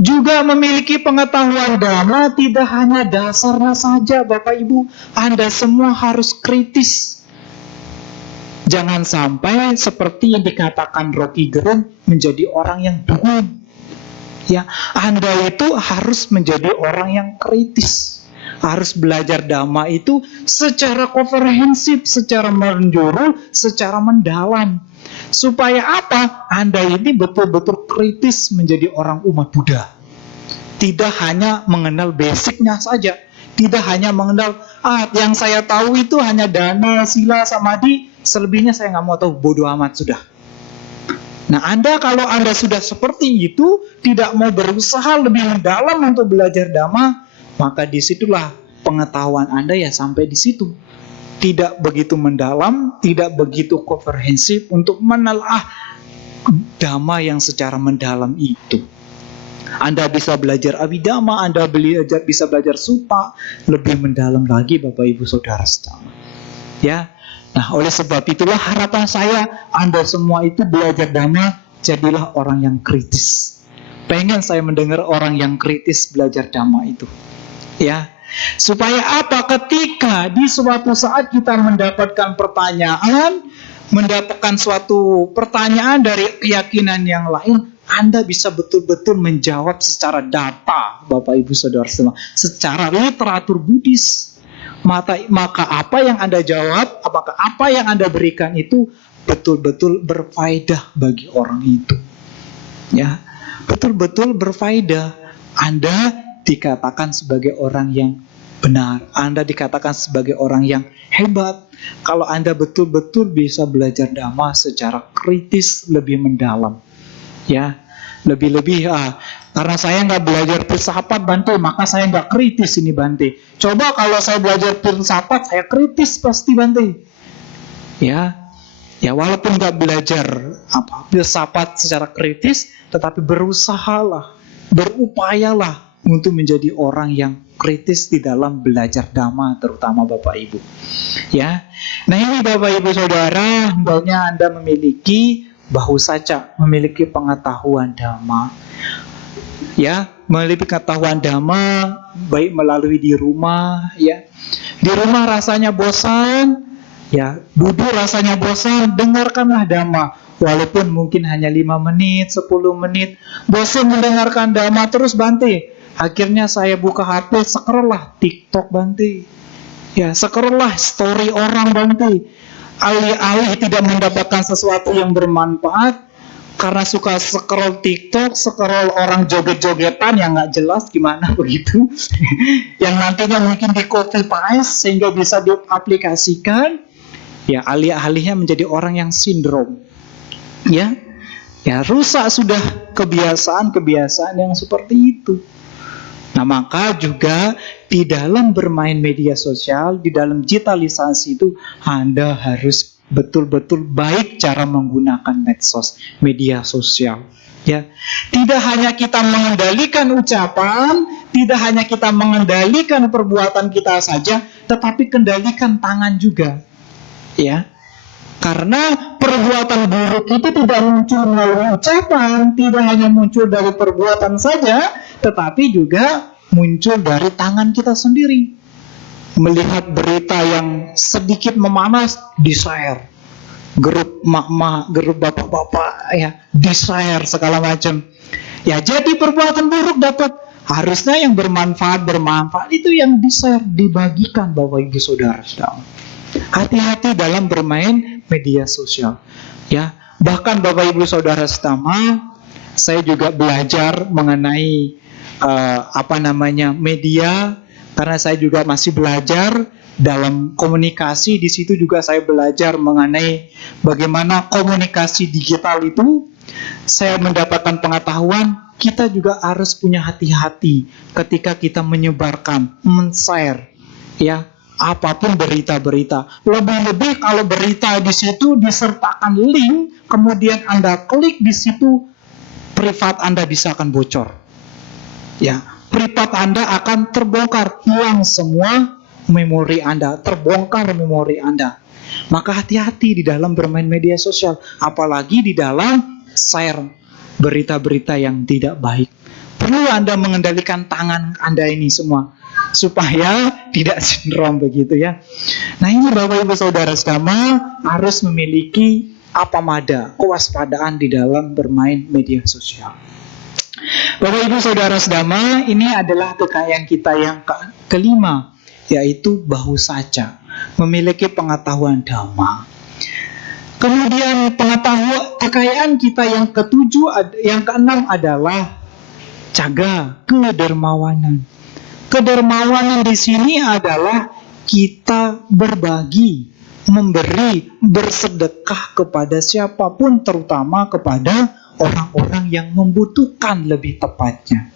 Juga memiliki pengetahuan Dhamma tidak hanya dasarnya saja, Bapak Ibu. Anda semua harus kritis. Jangan sampai seperti yang dikatakan Rocky Gerung menjadi orang yang dungu. Ya, Anda itu harus menjadi orang yang kritis. Harus belajar dhamma itu secara komprehensif, secara menyeluruh, secara mendalam. Supaya apa? Anda ini betul-betul kritis menjadi orang umat Buddha. Tidak hanya mengenal basicnya saja. Tidak hanya mengenal, yang saya tahu itu hanya dana, sila, samadhi. Selebihnya saya nggak mau tahu, bodoh amat sudah. Nah, kalau Anda sudah seperti itu, tidak mau berusaha lebih mendalam untuk belajar dhamma, maka disitulah pengetahuan Anda ya sampai di situ. Tidak begitu mendalam, tidak begitu komprehensif untuk menelaah dhamma yang secara mendalam itu. Anda bisa belajar abhidhamma, Anda bisa belajar sutta, lebih mendalam lagi Bapak Ibu Saudara sekalian. Ya. Nah, oleh sebab itulah harapan saya Anda semua itu belajar dhamma, jadilah orang yang kritis. Pengen saya mendengar orang yang kritis belajar dhamma itu. Ya. Supaya apa? Ketika di suatu saat kita mendapatkan pertanyaan, mendapatkan suatu pertanyaan dari keyakinan yang lain, Anda bisa betul-betul menjawab secara data, Bapak Ibu Saudara semua, secara literatur Buddhis. Maka apa yang Anda jawab, apakah apa yang Anda berikan itu betul-betul berfaedah bagi orang itu. Ya, betul-betul berfaedah. Anda dikatakan sebagai orang yang benar. Anda dikatakan sebagai orang yang hebat. Kalau Anda betul-betul bisa belajar dhamma secara kritis lebih mendalam. Ya, lebih-lebih karena saya nggak belajar filsafat Bante, maka saya nggak kritis ini Bante. Coba kalau saya belajar filsafat, saya kritis pasti Bante. Ya walaupun nggak belajar filsafat secara kritis, tetapi berusahalah, berupayalah untuk menjadi orang yang kritis di dalam belajar dhamma, terutama Bapak Ibu. Ya, nah ini Bapak Ibu Saudara, hendaknya Anda memiliki bahu saja, memiliki pengetahuan dhamma. Ya, memiliki pengetahuan dhamma baik melalui di rumah, ya. Di rumah rasanya bosan, ya, duduk rasanya bosan, dengarkanlah dhamma. Walaupun mungkin hanya 5 menit, 10 menit, bosan mendengarkan dhamma terus Bante. Akhirnya saya buka HP, scroll lah TikTok Bante. Ya, scroll lah story orang Bante. Alih-alih tidak mendapatkan sesuatu yang bermanfaat, karena suka scroll TikTok, scroll orang joget-jogetan yang nggak jelas gimana begitu, yang nantinya mungkin di copy paste sehingga bisa diaplikasikan, ya alih-alihnya menjadi orang yang sindrom, ya rusak sudah kebiasaan-kebiasaan yang seperti itu. Nah, maka juga di dalam bermain media sosial, di dalam digitalisasi itu Anda harus betul-betul baik cara menggunakan medsos, media sosial. Ya, tidak hanya kita mengendalikan ucapan, tidak hanya kita mengendalikan perbuatan kita saja, tetapi kendalikan tangan juga. Ya, karena perbuatan buruk itu tidak muncul melalui ucapan, tidak hanya muncul dari perbuatan saja, tetapi juga muncul dari tangan kita sendiri. Melihat berita yang sedikit memanas, di-share. Grup mak-mak, grup bapak-bapak, ya, di-share segala macam. Ya, jadi perbuatan buruk dapat. Harusnya yang bermanfaat itu yang di-share, dibagikan Bapak Ibu Saudara. Hati-hati dalam bermain media sosial. Ya, bahkan Bapak Ibu Saudara setama, saya juga belajar mengenai media, karena saya juga masih belajar dalam komunikasi. Di situ juga saya belajar mengenai bagaimana komunikasi digital itu. Saya mendapatkan pengetahuan, kita juga harus punya hati-hati ketika kita menyebarkan, men-share, ya, apapun berita-berita. Lebih-lebih kalau berita di situ disertakan link, kemudian Anda klik di situ, privat Anda bisa akan bocor. Ya, privat Anda akan terbongkar, hilang semua memori Anda, terbongkar memori Anda. Maka hati-hati di dalam bermain media sosial, apalagi di dalam share berita-berita yang tidak baik. Perlu Anda mengendalikan tangan Anda ini semua, supaya tidak sindrom begitu ya. Nah ini Bapak Ibu Saudara sedama harus memiliki kewaspadaan di dalam bermain media sosial. Bapak Ibu Saudara sedama, ini adalah kekayaan kita yang kelima, yaitu bahu saja, memiliki pengetahuan dhamma. Kemudian kekayaan kita yang keenam adalah caga, kedermawanan. Kedermawanan di sini adalah kita berbagi, memberi, bersedekah kepada siapapun, terutama kepada orang-orang yang membutuhkan lebih tepatnya.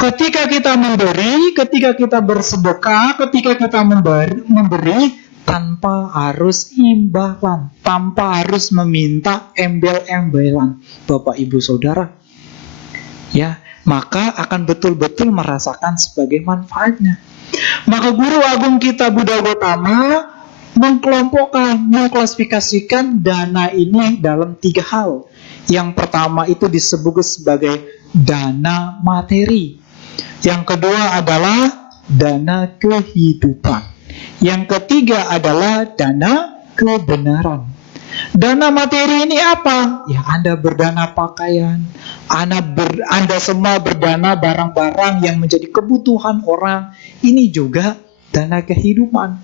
Ketika kita memberi, ketika kita bersedekah, ketika kita memberi tanpa harus imbalan, tanpa harus meminta embel-embelan, Bapak Ibu Saudara, ya, maka akan betul-betul merasakan sebagai manfaatnya. Maka Guru Agung kita Buddha Gautama mengklasifikasikan dana ini dalam 3 hal. Yang pertama itu disebut sebagai dana materi. Yang kedua adalah dana kehidupan. Yang ketiga adalah dana kebenaran. Dana materi ini apa? Ya, Anda berdana pakaian, Anda semua berdana barang-barang yang menjadi kebutuhan orang. Ini juga dana kehidupan.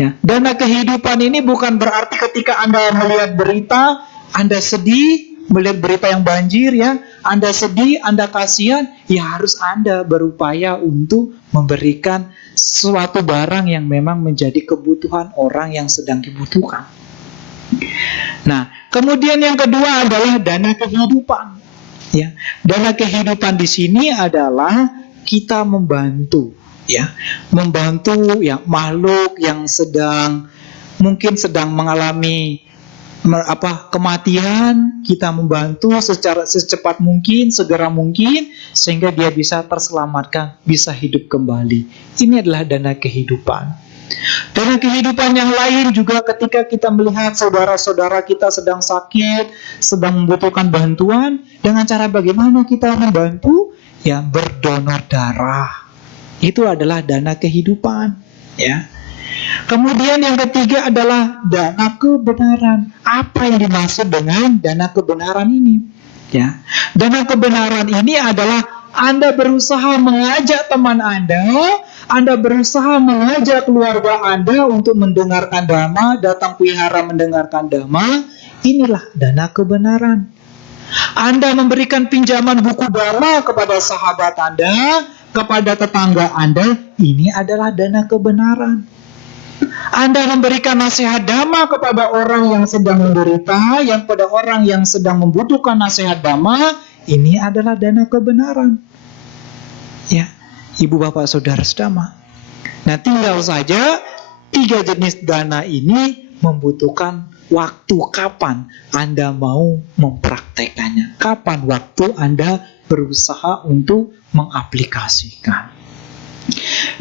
Ya, dana kehidupan ini bukan berarti ketika Anda melihat berita, Anda sedih, melihat berita yang banjir, ya, Anda sedih, Anda kasihan, ya harus Anda berupaya untuk memberikan suatu barang yang memang menjadi kebutuhan orang yang sedang dibutuhkan. Nah, kemudian yang kedua adalah dana kehidupan. Ya, dana kehidupan di sini adalah kita membantu, ya, makhluk yang mungkin sedang mengalami kematian. Kita membantu secara secepat mungkin, segera mungkin, sehingga dia bisa terselamatkan, bisa hidup kembali. Ini adalah dana kehidupan. Dana kehidupan yang lain juga ketika kita melihat saudara-saudara kita sedang sakit, sedang membutuhkan bantuan, dengan cara bagaimana kita membantu? Ya, berdonor darah. Itu adalah dana kehidupan, ya. Kemudian yang ketiga adalah dana kebenaran. Apa yang dimaksud dengan dana kebenaran ini? Ya, dana kebenaran ini adalah Anda berusaha mengajak teman Anda berusaha mengajak keluarga Anda untuk mendengarkan dhamma, datang wihara mendengarkan dhamma. Inilah dana kebenaran. Anda memberikan pinjaman buku dhamma kepada sahabat Anda, kepada tetangga Anda. Ini adalah dana kebenaran. Anda memberikan nasihat dhamma kepada orang yang sedang menderita, pada orang yang sedang membutuhkan nasihat dhamma. Ini adalah dana kebenaran. Ya, Ibu Bapak Saudara sedama. Nah, tinggal saja 3 jenis dana ini membutuhkan waktu kapan Anda mau mempraktekannya. Kapan waktu Anda berusaha untuk mengaplikasikan.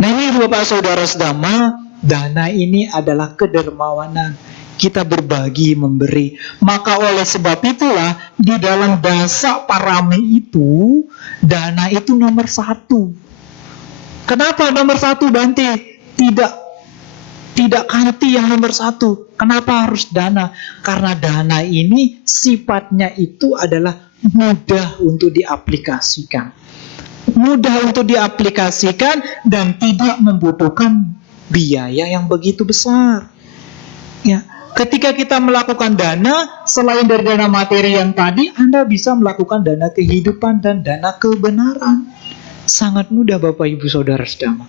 Nah, ini Ibu Bapak Saudara sedama, dana ini adalah kedermawanan. Kita berbagi, memberi. Maka oleh sebab itulah di dalam dasa parame itu, dana itu nomor 1. Kenapa nomor 1, Bante? Tidak kanti yang nomor 1. Kenapa harus dana? Karena dana ini sifatnya itu adalah mudah untuk diaplikasikan. Mudah untuk diaplikasikan dan tidak membutuhkan biaya yang begitu besar. Ya. Ketika kita melakukan dana, selain dari dana materi yang tadi, Anda bisa melakukan dana kehidupan dan dana kebenaran. Sangat mudah Bapak Ibu Saudara sedama.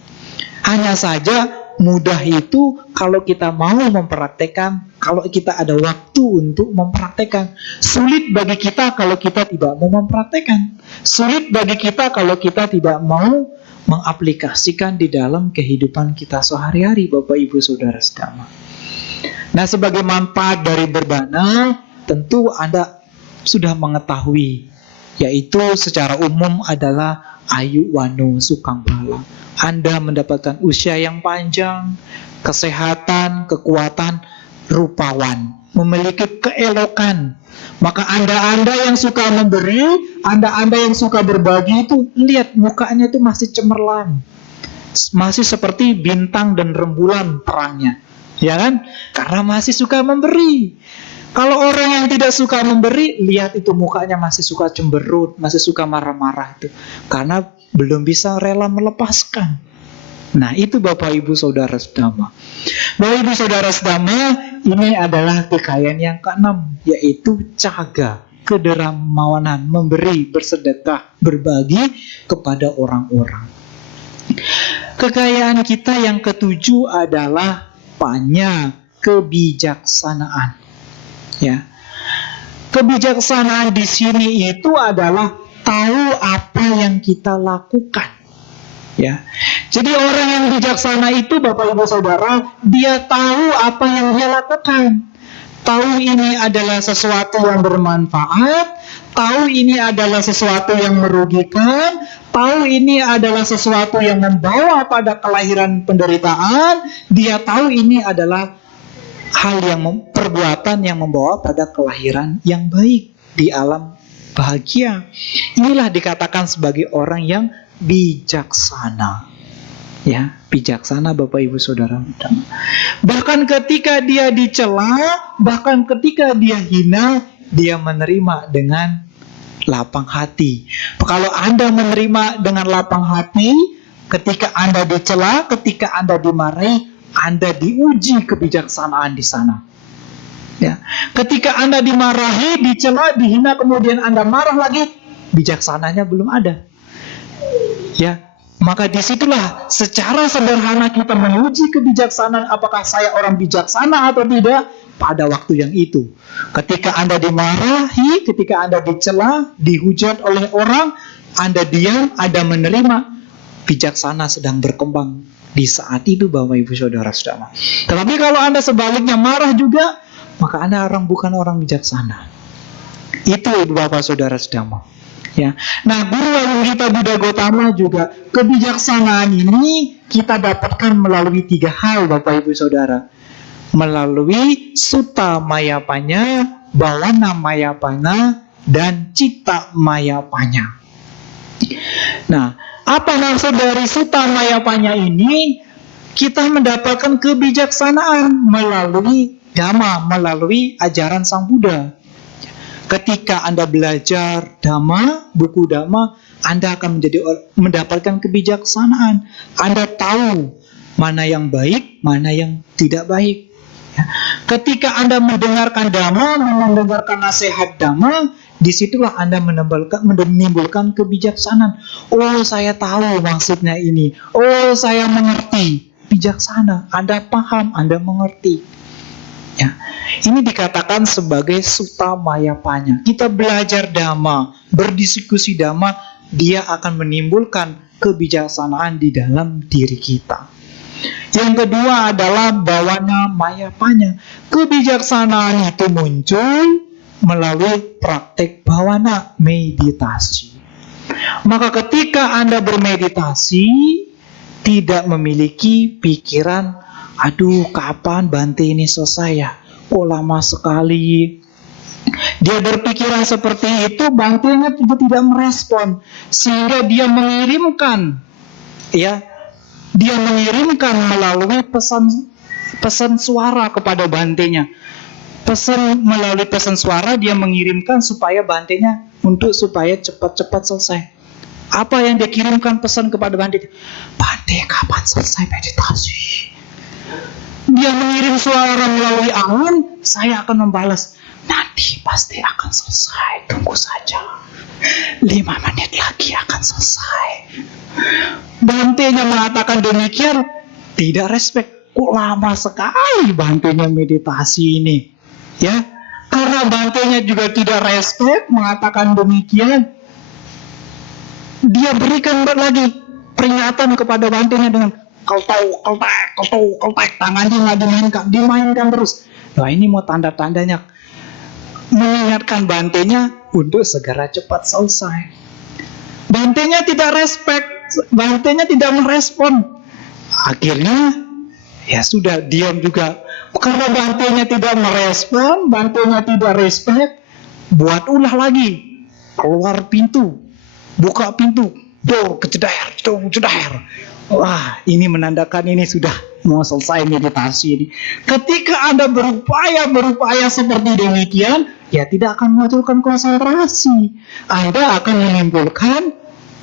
Hanya saja mudah itu kalau kita mau mempraktekkan, kalau kita ada waktu untuk mempraktekkan. Sulit bagi kita kalau kita tidak mau mempraktekkan. Sulit bagi kita kalau kita tidak mau mengaplikasikan di dalam kehidupan kita sehari-hari Bapak Ibu Saudara sedama. Nah, sebagai manfaat dari berdana, tentu Anda sudah mengetahui, yaitu secara umum adalah ayu wano sukang bala. Anda mendapatkan usia yang panjang, kesehatan, kekuatan, rupawan, memiliki keelokan. Maka Anda yang suka memberi, Anda yang suka berbagi itu, lihat mukanya itu masih cemerlang. Masih seperti bintang dan rembulan terangnya, ya kan? Karena masih suka memberi. Kalau orang yang tidak suka memberi, lihat itu mukanya masih suka cemberut, masih suka marah-marah itu. Karena belum bisa rela melepaskan. Nah, itu Bapak Ibu Saudara Sedama. Bapak Ibu Saudara Sedama, ini adalah kekayaan yang keenam, yaitu caga, kedermawanan, memberi, bersedekah, berbagi kepada orang-orang. Kekayaan kita yang ketujuh adalah panya, kebijaksanaan. Ya, kebijaksanaan di sini itu adalah tahu apa yang kita lakukan. Ya, jadi orang yang bijaksana itu Bapak Ibu Saudara, dia tahu apa yang dia lakukan. Tahu ini adalah sesuatu yang bermanfaat, tahu ini adalah sesuatu yang merugikan, tahu ini adalah sesuatu yang membawa pada kelahiran penderitaan, dia tahu ini adalah hal yang perbuatan yang membawa pada kelahiran yang baik di alam bahagia. Inilah dikatakan sebagai orang yang bijaksana. Ya, bijaksana Bapak Ibu Saudara. Bahkan ketika dia dicela, bahkan ketika dia hina, dia menerima dengan lapang hati. Kalau Anda menerima dengan lapang hati, ketika Anda dicela, ketika Anda dimarahi, Anda diuji kebijaksanaan di sana. Ya, ketika Anda dimarahi, dicela, dihina, kemudian Anda marah lagi, bijaksananya belum ada. Ya, maka disitulah secara sederhana kita menguji kebijaksanaan, apakah saya orang bijaksana atau tidak pada waktu yang itu. Ketika Anda dimarahi, ketika Anda dicela, dihujat oleh orang, Anda diam, Anda menerima, bijaksana sedang berkembang di saat itu Bapak Ibu Saudara Sedama. Tetapi kalau Anda sebaliknya marah juga, maka Anda bukan orang bijaksana. Itu Ibu Bapak Saudara Sedama. Ya. Nah, Guru Agung kita Buddha Gautama juga, kebijaksanaan ini kita dapatkan melalui 3 hal Bapak Ibu Saudara. Melalui Sutta Mayapanya, Bawana Mayapanya, dan Citta Mayapanya. Nah, apa maksud dari Sutta Mayapanya ini? Kita mendapatkan kebijaksanaan melalui Dhamma, melalui ajaran Sang Buddha. Ketika Anda belajar Dhamma, buku Dhamma, Anda akan mendapatkan kebijaksanaan. Anda tahu mana yang baik, mana yang tidak baik. Ketika Anda mendengarkan Dhamma, mendengarkan nasihat Dhamma, disitulah Anda menimbulkan kebijaksanaan. Oh, saya tahu maksudnya ini. Oh, saya mengerti. Bijaksana, Anda paham, Anda mengerti. Ya, ini dikatakan sebagai Sutta Mayapanya. Kita belajar Dhamma, berdiskusi Dhamma, dia akan menimbulkan kebijaksanaan di dalam diri kita. Yang kedua adalah Bawana Mayapanya. Kebijaksanaan itu muncul melalui praktek bawana, meditasi. Maka ketika Anda bermeditasi, tidak memiliki pikiran, aduh, kapan Bante ini selesai ya? Oh, lama sekali. Dia berpikiran seperti itu, Bantenya tidak merespon, sehingga dia mengirimkan, ya, dia mengirimkan melalui pesan suara kepada Bantenya. Melalui pesan suara dia mengirimkan supaya Bantenya supaya cepat-cepat selesai. Apa yang dia kirimkan pesan kepada Bante? Bante, kapan selesai meditasi? Dia mengirim suara melalui angin, saya akan membalas, nanti pasti akan selesai, tunggu saja. 5 menit lagi akan selesai. Bantenya mengatakan demikian, tidak respect. Kok lama sekali Bantenya meditasi ini? Ya, karena Bantenya juga tidak respect, mengatakan demikian, dia berikan lagi peringatan kepada Bantenya dengan keltek, tangannya nggak dimainkan terus. Nah, ini mau tanda-tandanya mengingatkan Bantenya untuk segera cepat selesai. Bantenya tidak respect, Bantenya tidak merespon. Akhirnya ya sudah, diam juga. Karena Bantenya tidak merespon, Bantenya tidak respect, buat ulah lagi, keluar pintu, buka pintu, dor, keceder. Wah, ini menandakan ini sudah mau selesai meditasi ini. Ketika Anda berupaya seperti demikian, ya tidak akan memunculkan konsentrasi. Anda akan menimbulkan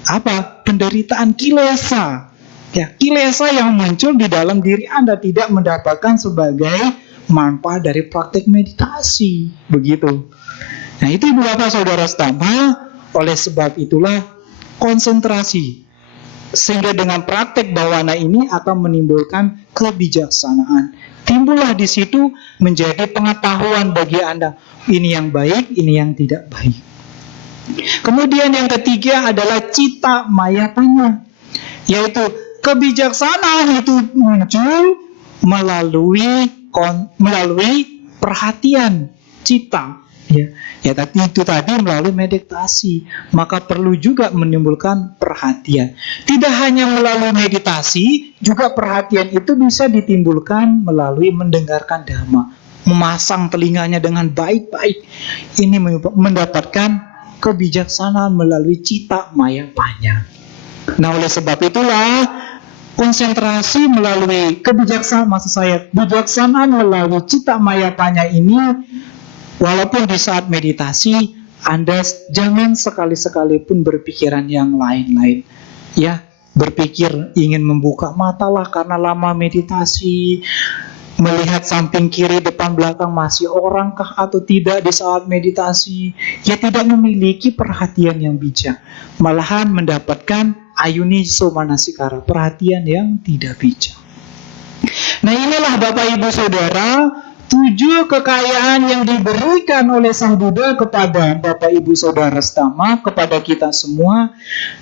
apa? Penderitaan kilesa. Ya, kilesa yang muncul di dalam diri Anda tidak mendapatkan sebagai manfaat dari praktek meditasi. Begitu. Nah, itu Ibu Bapak Saudara Setama, oleh sebab itulah konsentrasi. Sehingga dengan praktek bawana ini akan menimbulkan kebijaksanaan. Timbullah di situ menjadi pengetahuan bagi Anda. Ini yang baik, ini yang tidak baik. Kemudian yang ketiga adalah cita mayatanya, yaitu kebijaksanaan itu muncul melalui perhatian cita. Ya itu tadi melalui meditasi. Maka perlu juga menimbulkan perhatian. Tidak hanya melalui meditasi, juga perhatian itu bisa ditimbulkan melalui mendengarkan dhamma, memasang telinganya dengan baik-baik. Ini mendapatkan kebijaksanaan melalui cita mayapanya. Nah, oleh sebab itulah konsentrasi melalui bijaksanaan melalui cita mayapanya ini, walaupun di saat meditasi Anda jangan sekali-sekali pun berpikiran yang lain-lain. Ya, berpikir ingin membuka mata lah karena lama meditasi, melihat samping kiri depan belakang masih orangkah atau tidak di saat meditasi. Ya, tidak memiliki perhatian yang bijak, malahan mendapatkan ayuniso manasikara, perhatian yang tidak bijak. Nah, inilah Bapak Ibu Saudara, 7 kekayaan yang diberikan oleh Sang Buddha kepada Bapak Ibu Saudara Setama, kepada kita semua.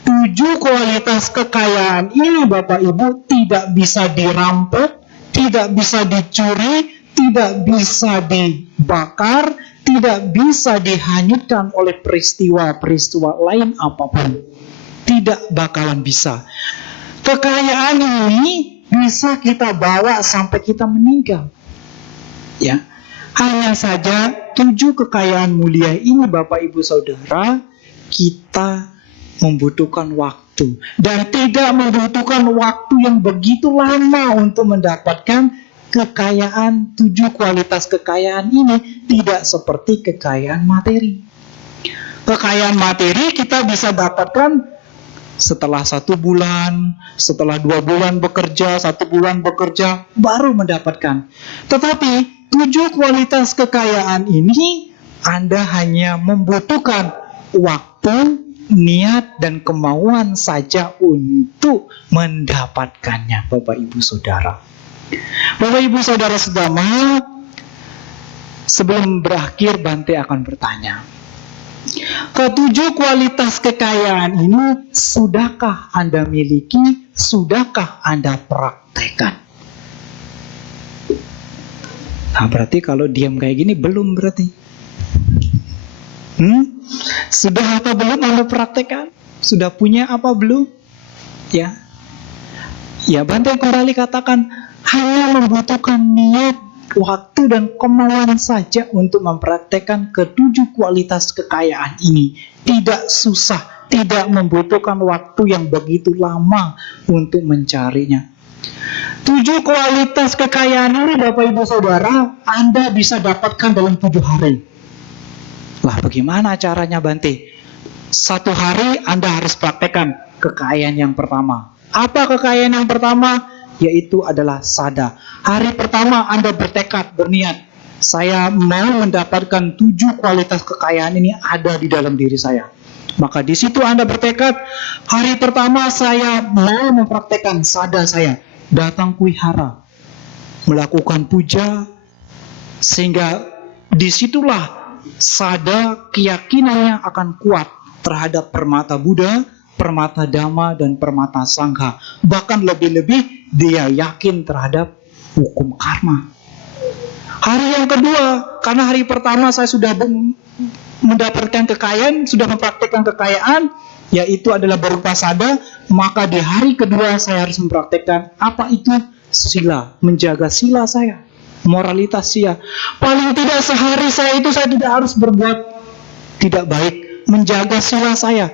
7 kualitas kekayaan ini Bapak Ibu tidak bisa dirampok, tidak bisa dicuri, tidak bisa dibakar, tidak bisa dihanyutkan oleh peristiwa-peristiwa lain apapun. Tidak bakalan bisa. Kekayaan ini bisa kita bawa sampai kita meninggal. Ya, hanya saja 7 kekayaan mulia ini Bapak Ibu Saudara, kita membutuhkan waktu, dan tidak membutuhkan waktu yang begitu lama untuk mendapatkan kekayaan. 7 kualitas kekayaan ini tidak seperti kekayaan materi. Kekayaan materi kita bisa dapatkan setelah 1 bulan, setelah 2 bulan bekerja, 1 bulan bekerja, baru mendapatkan. Tetapi 7 kualitas kekayaan ini Anda hanya membutuhkan waktu, niat, dan kemauan saja untuk mendapatkannya, Bapak Ibu Saudara. Bapak Ibu Saudara Setama, sebelum berakhir Bante akan bertanya, ke-7 kualitas kekayaan ini sudahkah Anda miliki? Sudahkah Anda praktekkan? Nah, berarti kalau diam kayak gini belum berarti. Sudah apa belum Anda praktekkan? Sudah punya apa belum? Ya. Ya, Bante kembali katakan, hanya membutuhkan niat, waktu, dan kemauan saja untuk mempraktekkan ke-7 kualitas kekayaan ini. Tidak susah, tidak membutuhkan waktu yang begitu lama untuk mencarinya. 7 kualitas kekayaan ini Bapak Ibu Saudara, Anda bisa dapatkan dalam 7 hari. Lah, bagaimana caranya Bante? 1 hari Anda harus praktekkan kekayaan yang pertama. Apa kekayaan yang pertama? Yaitu adalah sada. Hari pertama Anda bertekad, berniat, saya mau mendapatkan 7 kualitas kekayaan ini ada di dalam diri saya. Maka di situ Anda bertekad, hari pertama saya mau mempraktekkan sada saya, datang kuihara, melakukan puja, sehingga disitulah sada keyakinannya akan kuat terhadap permata Buddha, permata Dhamma, dan permata Sangha. Bahkan lebih-lebih dia yakin terhadap hukum karma. Hari yang kedua, karena hari pertama saya sudah mendapatkan kekayaan, sudah mempraktekkan kekayaan, yaitu adalah berupa sada, maka di hari kedua saya harus mempraktekkan apa itu? Sila, menjaga sila saya, moralitas saya. Paling tidak sehari saya tidak harus berbuat tidak baik, menjaga sila saya.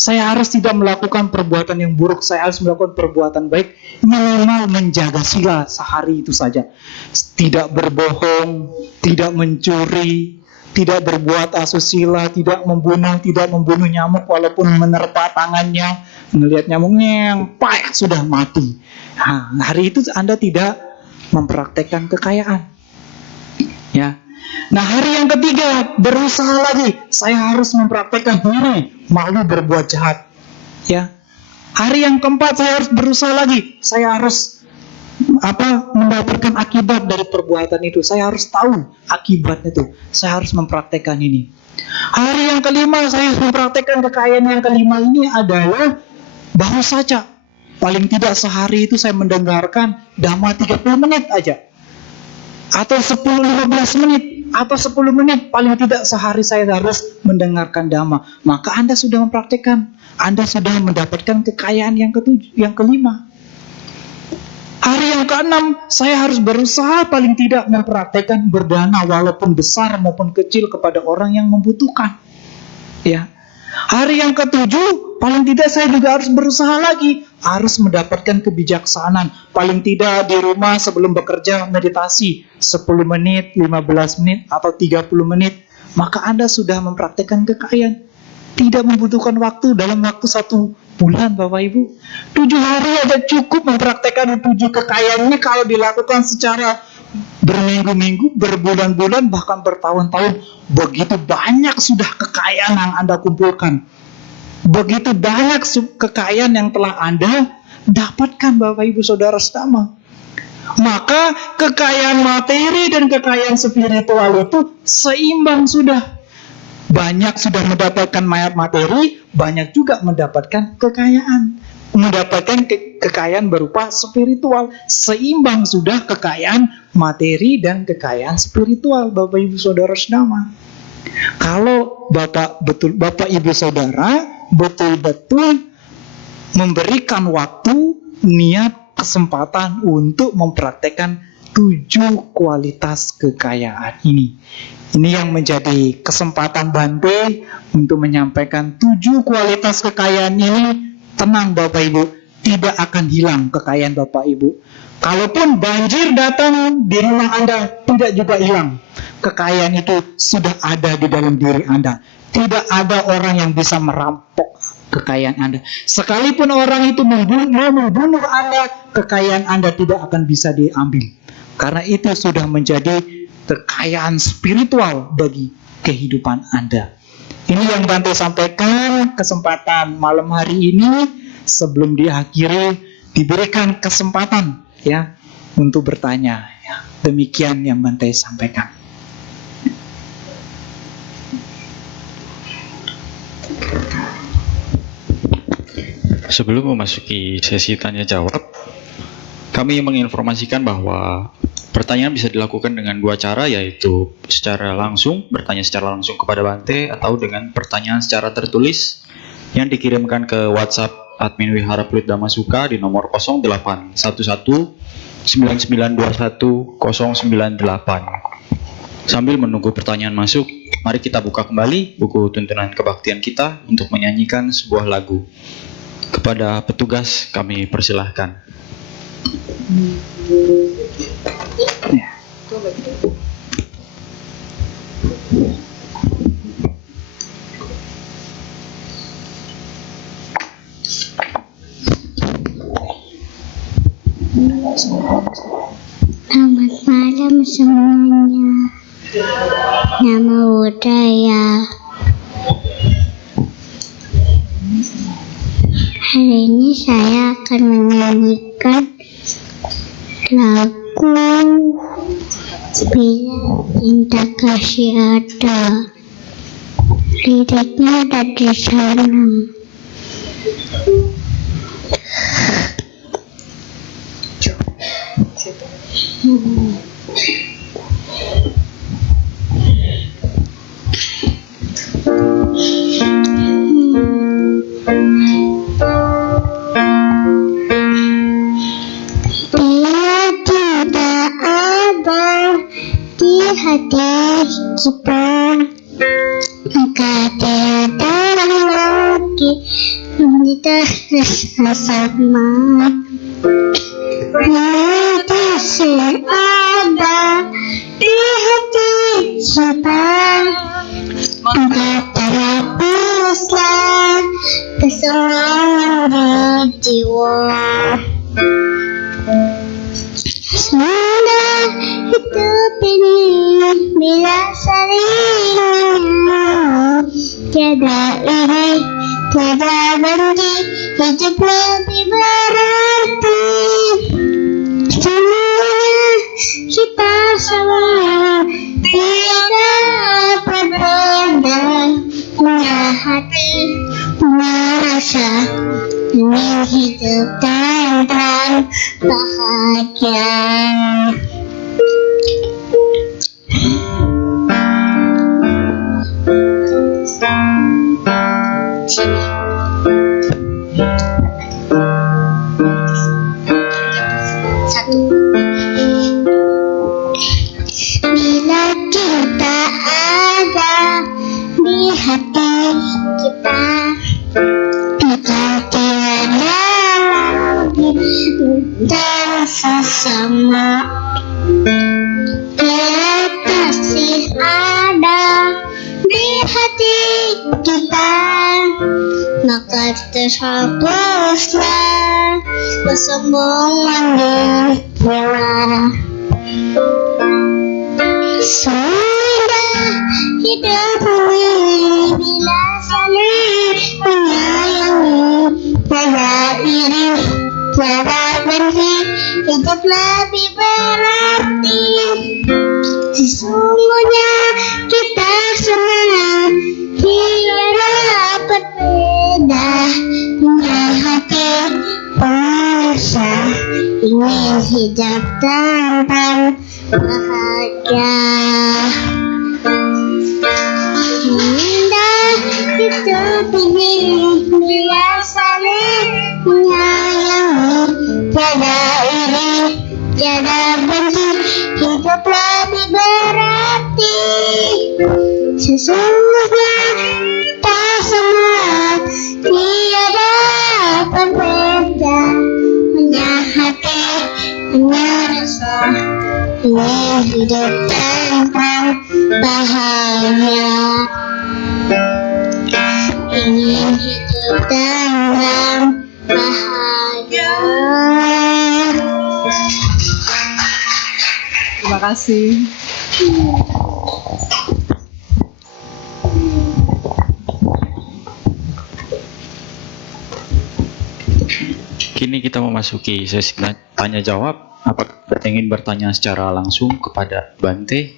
Saya harus tidak melakukan perbuatan yang buruk, saya harus melakukan perbuatan baik, minimal menjaga sila sehari itu saja. Tidak berbohong, tidak mencuri, tidak berbuat asusila, tidak membunuh nyamuk walaupun menerpa tangannya, melihat nyamuknya yang payah sudah mati. Nah, hari itu Anda tidak mempraktekkan kekayaan. Ya. Nah, hari yang ketiga, berusaha lagi. Saya harus mempraktekkan ini, malu berbuat jahat. Ya. Hari yang keempat, saya harus berusaha lagi. Saya harus mendapatkan akibat dari perbuatan itu. Saya harus tahu akibatnya itu. Saya harus mempraktekkan ini. Hari yang kelima, saya harus mempraktekkan kekayaan yang kelima ini adalah baru saja. Paling tidak sehari itu saya mendengarkan dhamma 30 menit aja. Atau 10-15 menit. Atau 10 menit. Paling tidak sehari saya harus mendengarkan dhamma. Maka Anda sudah mempraktekkan. Anda sudah mendapatkan kekayaan yang kelima. Hari yang keenam, saya harus berusaha paling tidak mempraktekkan berdana walaupun besar maupun kecil kepada orang yang membutuhkan. Ya. Hari yang ketujuh, paling tidak saya juga harus berusaha lagi, harus mendapatkan kebijaksanaan. Paling tidak di rumah sebelum bekerja meditasi 10 menit, 15 menit atau 30 menit, maka Anda sudah mempraktekkan kekayaan. Tidak membutuhkan waktu, dalam waktu 1 bulan Bapak Ibu. 7 hari aja cukup mempraktekkan 7 kekayaan ini kalau dilakukan secara berminggu-minggu, berbulan-bulan, bahkan bertahun-tahun. Begitu banyak sudah kekayaan yang Anda kumpulkan. Begitu banyak kekayaan yang telah Anda dapatkan Bapak Ibu Saudara sedama. Maka kekayaan materi dan kekayaan spiritual itu seimbang sudah. Banyak sudah mendapatkan materi, banyak juga mendapatkan kekayaan. Mendapatkan kekayaan berupa spiritual. Seimbang sudah kekayaan materi dan kekayaan spiritual, Bapak Ibu Saudara sedama. Kalau Bapak Ibu Saudara betul-betul memberikan waktu, niat, kesempatan untuk mempraktekkan 7 kualitas kekayaan ini. Ini yang menjadi kesempatan Bante untuk menyampaikan 7 kualitas kekayaan ini. Tenang Bapak Ibu, tidak akan hilang kekayaan Bapak Ibu. Kalaupun banjir datang di rumah Anda, tidak juga hilang. Kekayaan itu sudah ada di dalam diri Anda. Tidak ada orang yang bisa merampok kekayaan Anda. Sekalipun orang itu membunuh Anda, kekayaan Anda tidak akan bisa diambil. Karena itu sudah menjadi kekayaan spiritual bagi kehidupan Anda. Ini yang Bante sampaikan kesempatan malam hari ini. Sebelum diakhiri, diberikan kesempatan ya untuk bertanya. Ya. Demikian yang Bante sampaikan. Sebelum memasuki sesi tanya jawab, kami menginformasikan bahwa pertanyaan bisa dilakukan dengan 2 cara, yaitu secara langsung, bertanya secara langsung kepada Bante, atau dengan pertanyaan secara tertulis yang dikirimkan ke WhatsApp admin Wihara Pluit Dhamasuka di nomor 0811 9921 098. Sambil menunggu pertanyaan masuk, mari kita buka kembali buku tuntunan kebaktian kita untuk menyanyikan sebuah lagu. Kepada petugas kami persilahkan. Selamat malam semuanya. Nama budaya. Hari ini saya akan menyanyikan lagu Bila Cinta Kasih Ada. Liriknya ada di sana. Hati kita, maka tiada lagi bersama. Kasih ada di hati kita, maka terhapuslah kesenangan di jiwa. Sudah hidup ini bila saling mengenal, tiada iri, tiada benci, hidup lebih berarti. Semuanya kita sama, tiada berbeda, punya hati, punya rasa, ingin hidup tentram bahagia. Bila kita ada di hati kita, maka tiada lagi dan sesama. Bila kasih ada di hati kita, maka terhapuslah kesombongan di jiwa. Sudah hidup ini bila saling menyayangi, tiada iri, tiada benci, hidup lebih berarti. Sesungguhnya kita semua tiada berbeda, punya hati, puasa, ingin hidup tentram bahagia. Indah hidup ini bila saling menyayangi, tiada iri, tiada benci, hidup lebih berarti. Sesungguhnya kita semua tiada berbeda, punya hati, punya rasa, ingin hidup tentram bahagia. Ingin hidup tentram bahagia. Terima kasih. Kini kita memasuki sesi tanya jawab. Apakah ingin bertanya secara langsung kepada Bante?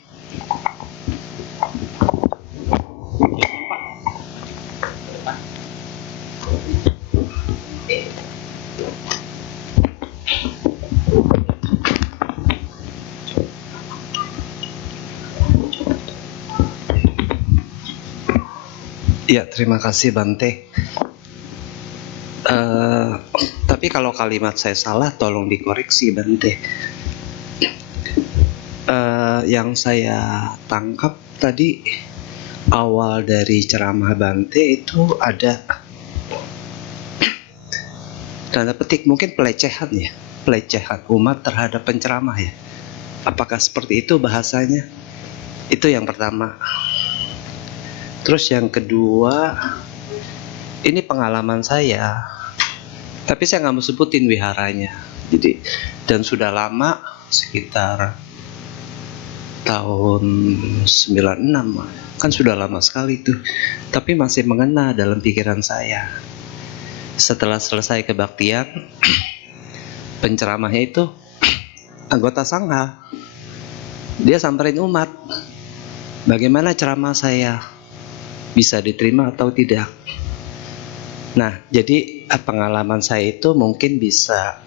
Ya, terima kasih Bante. Tapi kalau kalimat saya salah, tolong dikoreksi Bante. Yang saya tangkap tadi awal dari ceramah Bante itu ada tanda petik mungkin pelecehan ya, pelecehan umat terhadap penceramah ya. Apakah seperti itu bahasanya? Itu yang pertama. Terus yang kedua, ini pengalaman saya, tapi saya nggak mau sebutin wiharanya. Jadi, dan sudah lama, sekitar tahun 96, kan sudah lama sekali tuh. Tapi masih mengena dalam pikiran saya. Setelah selesai kebaktian, penceramahnya itu anggota sangha. Dia samperin umat, bagaimana ceramah saya, bisa diterima atau tidak. Nah, jadi pengalaman saya itu mungkin bisa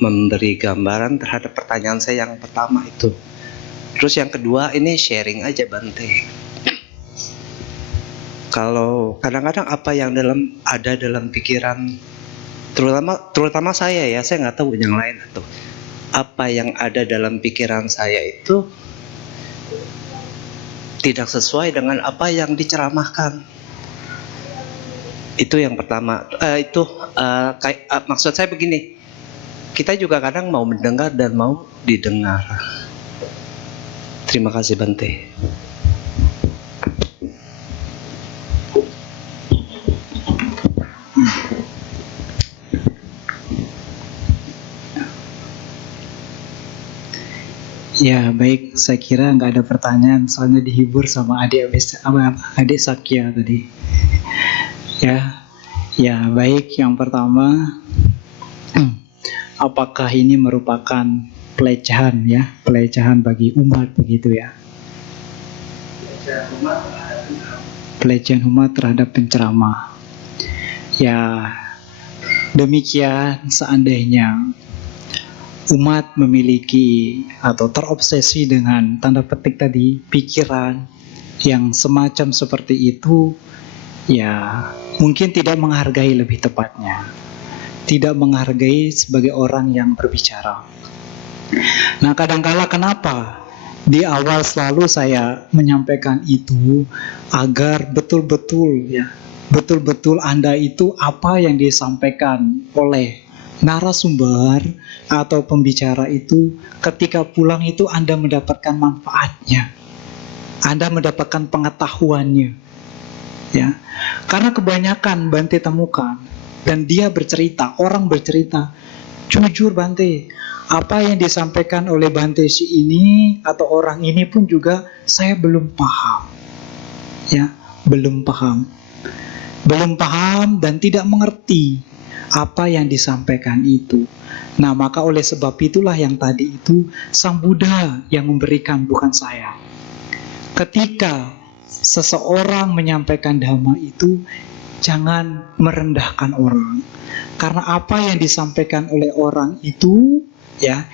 memberi gambaran terhadap pertanyaan saya yang pertama itu. Terus yang kedua ini sharing aja Bante. Kalau kadang-kadang apa yang ada dalam pikiran, terutama saya ya, saya nggak tahu yang lain atau apa yang ada dalam pikiran saya itu tidak sesuai dengan apa yang diceramahkan. Itu yang pertama. Maksud saya begini, kita juga kadang mau mendengar dan mau didengar. Terima kasih Bante. Ya baik, saya kira nggak ada pertanyaan soalnya dihibur sama adik Sakya tadi. Ya baik, yang pertama, apakah ini merupakan pelecehan bagi umat begitu ya? Pelecehan umat terhadap penceramah. Ya demikian seandainya umat memiliki atau terobsesi dengan tanda petik tadi pikiran yang semacam seperti itu, ya mungkin tidak menghargai, lebih tepatnya tidak menghargai sebagai orang yang berbicara. Nah kadangkala kenapa di awal selalu saya menyampaikan itu, agar betul-betul Anda itu apa yang disampaikan oleh narasumber atau pembicara itu, ketika pulang itu Anda mendapatkan manfaatnya, Anda mendapatkan pengetahuannya, ya. Karena kebanyakan Bante temukan, dan dia bercerita, orang bercerita, jujur Bante, apa yang disampaikan oleh Bante si ini atau orang ini pun juga saya belum paham, ya, belum paham dan tidak mengerti apa yang disampaikan itu. Nah maka oleh sebab itulah yang tadi itu Sang Buddha yang memberikan, bukan saya. Ketika seseorang menyampaikan dhamma itu, jangan merendahkan orang. Karena apa yang disampaikan oleh orang itu, ya,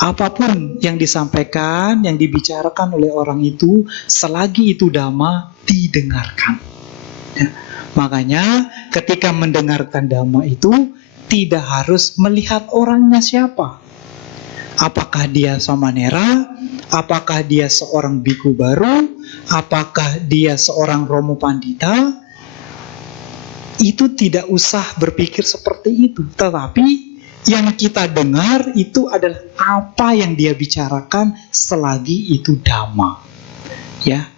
apapun yang disampaikan, yang dibicarakan oleh orang itu, selagi itu dhamma, didengarkan, ya. Makanya ketika mendengarkan dhamma itu tidak harus melihat orangnya siapa. Apakah dia samanera, apakah dia seorang biku baru, apakah dia seorang romo pandita. Itu tidak usah berpikir seperti itu. Tetapi yang kita dengar itu adalah apa yang dia bicarakan selagi itu dhamma, ya.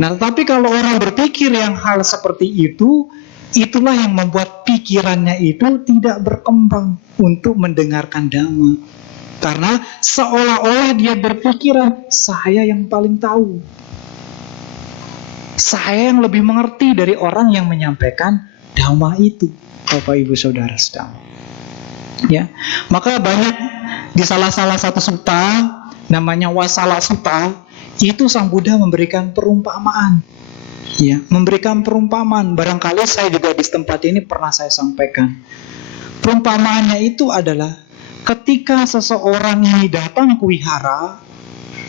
Nah, tetapi kalau orang berpikir yang hal seperti itu, itulah yang membuat pikirannya itu tidak berkembang untuk mendengarkan dhamma. Karena seolah-olah dia berpikiran, saya yang paling tahu, saya yang lebih mengerti dari orang yang menyampaikan dhamma itu. Bapak Ibu Saudara sedang, ya. Maka banyak di salah satu sutta, namanya Wasala Sutta, itu Sang Buddha memberikan perumpamaan, ya, memberikan perumpamaan. Barangkali saya juga di tempat ini pernah saya sampaikan. Perumpamaannya itu adalah ketika seseorang ini datang ke wihara,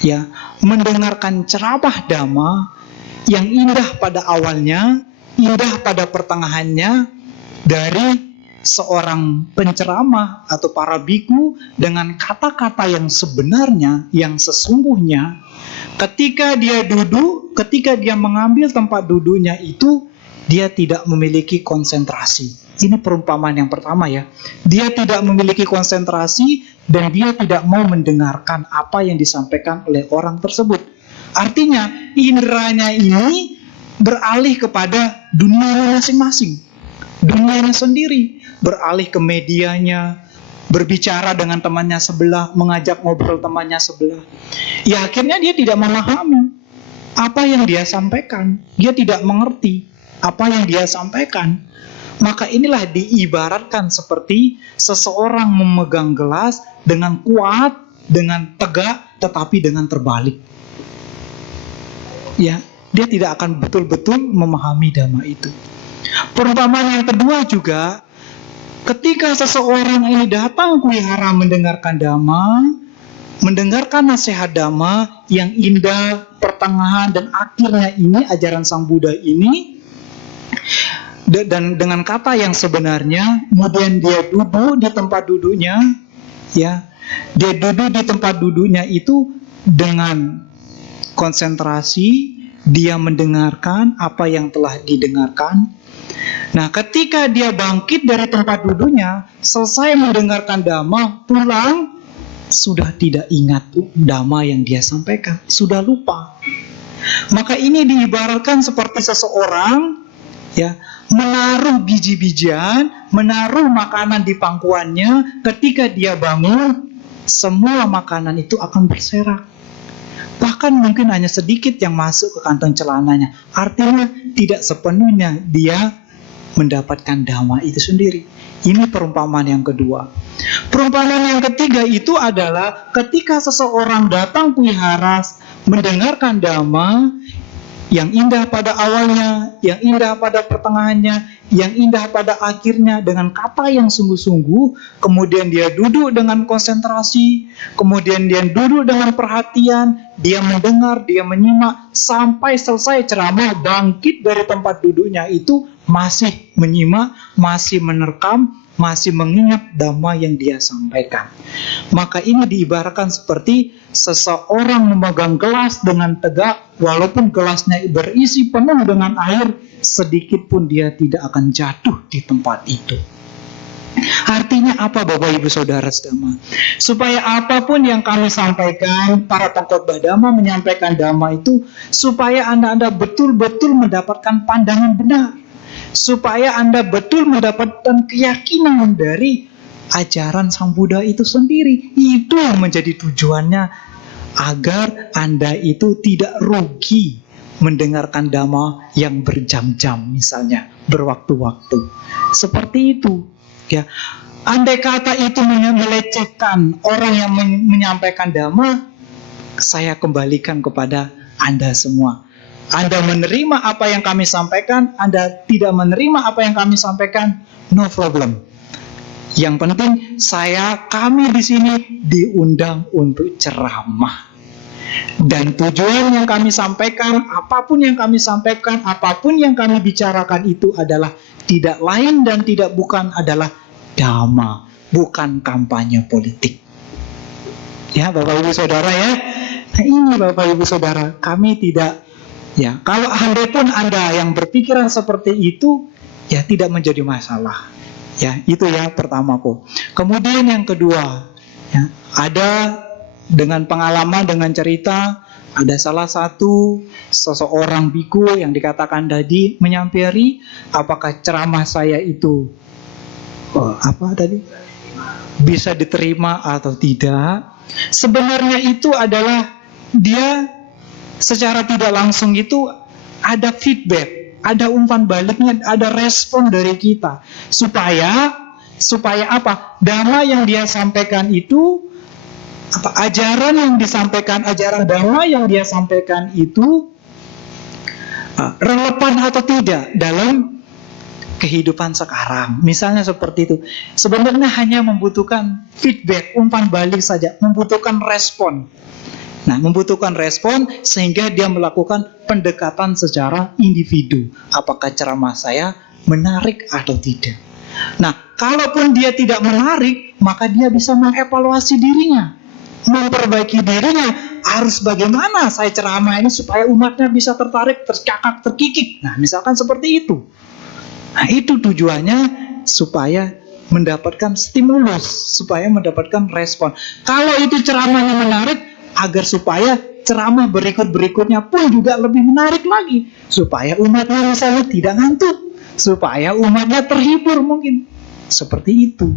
ya, mendengarkan ceramah dhamma yang indah pada awalnya, indah pada pertengahannya, dari seorang penceramah atau para biku dengan kata-kata yang sebenarnya, yang sesungguhnya. Ketika dia duduk, ketika dia mengambil tempat duduknya itu, dia tidak memiliki konsentrasi. Ini perumpamaan yang pertama, ya. Dia tidak memiliki konsentrasi dan dia tidak mau mendengarkan apa yang disampaikan oleh orang tersebut. Artinya inderanya ini beralih kepada dunia masing-masing, dunianya sendiri, beralih ke medianya, berbicara dengan temannya sebelah, mengajak ngobrol temannya sebelah. Ya akhirnya dia tidak memahami apa yang dia sampaikan, dia tidak mengerti apa yang dia sampaikan. Maka inilah diibaratkan seperti seseorang memegang gelas dengan kuat, dengan tegak, tetapi dengan terbalik. Ya, dia tidak akan betul-betul memahami dhamma itu. Perumpamaan yang kedua juga, ketika seseorang ini datang ke wihara mendengarkan dhamma, mendengarkan nasihat dhamma yang indah, pertengahan dan akhirnya ini ajaran Sang Buddha ini, dan dengan kata yang sebenarnya, kemudian dia duduk di tempat duduknya, ya, dia duduk di tempat duduknya itu dengan konsentrasi, dia mendengarkan apa yang telah didengarkan. Nah, ketika dia bangkit dari tempat duduknya, selesai mendengarkan dhamma, pulang, sudah tidak ingat dhamma yang dia sampaikan, sudah lupa. Maka ini diibaratkan seperti seseorang ya menaruh biji-bijian, menaruh makanan di pangkuannya, ketika dia bangun, semua makanan itu akan berserak. Bahkan mungkin hanya sedikit yang masuk ke kantong celananya. Artinya tidak sepenuhnya dia mendapatkan dhamma itu sendiri. Ini perumpamaan yang kedua. Perumpamaan yang ketiga itu adalah ketika seseorang datang wihara mendengarkan dhamma, yang indah pada awalnya, yang indah pada pertengahannya, yang indah pada akhirnya dengan kata yang sungguh-sungguh, kemudian dia duduk dengan konsentrasi, kemudian dia duduk dengan perhatian, dia mendengar, dia menyimak, sampai selesai ceramah, bangkit dari tempat duduknya itu masih menyimak, masih menerkam, masih mengingat dhamma yang dia sampaikan. Maka ini diibaratkan seperti seseorang memegang gelas dengan tegak, walaupun gelasnya berisi penuh dengan air, sedikit pun dia tidak akan jatuh di tempat itu. Artinya apa Bapak Ibu Saudara sedama? Supaya apapun yang kami sampaikan, para pengkhotbah dhamma menyampaikan dhamma itu, supaya Anda betul-betul mendapatkan pandangan benar, supaya Anda betul mendapatkan keyakinan dari ajaran Sang Buddha itu sendiri. Itu yang menjadi tujuannya, agar Anda itu tidak rugi mendengarkan dhamma yang berjam-jam, misalnya berwaktu-waktu. Seperti itu ya. Andai kata itu melecehkan orang yang menyampaikan dhamma, saya kembalikan kepada Anda semua. Anda menerima apa yang kami sampaikan, Anda tidak menerima apa yang kami sampaikan, no problem. Yang penting kami di sini diundang untuk ceramah. Dan tujuan yang kami sampaikan, apapun yang kami sampaikan, apapun yang kami bicarakan itu adalah tidak lain dan tidak bukan adalah dhamma, bukan kampanye politik. Ya Bapak Ibu Saudara ya. Nah ini Bapak Ibu Saudara, kami tidak ya, kalau andai pun Anda yang berpikiran seperti itu, ya tidak menjadi masalah. Ya, itu yang pertama kok. Kemudian yang kedua, ya, ada dengan pengalaman, dengan cerita, ada salah satu seseorang biku yang dikatakan tadi menyampaikan apakah ceramah saya itu bisa diterima atau tidak. Sebenarnya itu adalah dia secara tidak langsung itu ada feedback, ada umpan baliknya, ada respon dari kita supaya apa? Dhamma yang dia sampaikan itu ajaran yang disampaikan, ajaran dhamma yang dia sampaikan itu relevan atau tidak dalam kehidupan sekarang. Misalnya seperti itu. Sebenarnya hanya membutuhkan feedback, umpan balik saja, membutuhkan respon. Nah, membutuhkan respon sehingga dia melakukan pendekatan secara individu. Apakah ceramah saya menarik atau tidak? Nah, kalaupun dia tidak menarik, maka dia bisa mengevaluasi dirinya, memperbaiki dirinya. Harus bagaimana saya ceramah ini supaya umatnya bisa tertarik, tercakap, terkikik. Nah, misalkan seperti itu. Nah, itu tujuannya supaya mendapatkan stimulus, supaya mendapatkan respon. Kalau itu ceramahnya menarik, agar supaya ceramah berikut-berikutnya pun juga lebih menarik lagi, supaya umatnya misalnya tidak ngantuk, supaya umatnya terhibur mungkin. Seperti itu.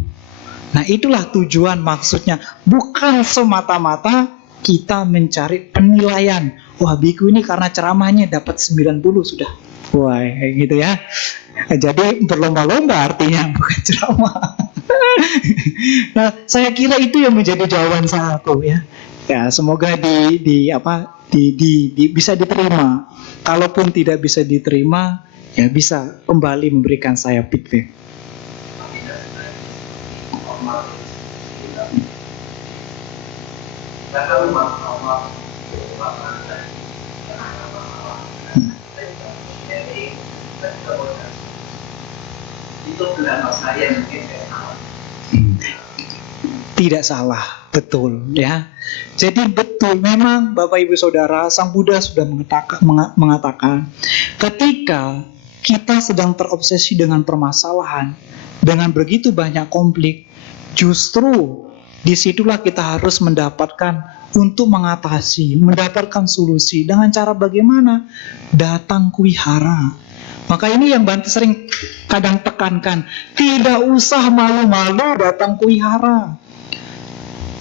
Nah, itulah tujuan maksudnya. Bukan semata-mata kita mencari penilaian. Wah, biku ini karena ceramahnya dapat 90 sudah. Wah, kayak gitu ya. Jadi berlomba-lomba artinya, bukan ceramah. Nah, saya kira itu yang menjadi jawaban saya ya. Ya, semoga bisa diterima. Kalaupun tidak bisa diterima, ya bisa kembali memberikan saya feedback. Itu pendapat saya mungkin tidak salah, betul ya. Jadi betul, memang Bapak Ibu Saudara, Sang Buddha sudah mengatakan ketika kita sedang terobsesi dengan permasalahan, dengan begitu banyak konflik, justru disitulah kita harus mendapatkan untuk mengatasi, mendapatkan solusi. Dengan cara bagaimana? Datang ke wihara. Maka ini yang Bante sering kadang tekankan, tidak usah malu-malu datang ke wihara.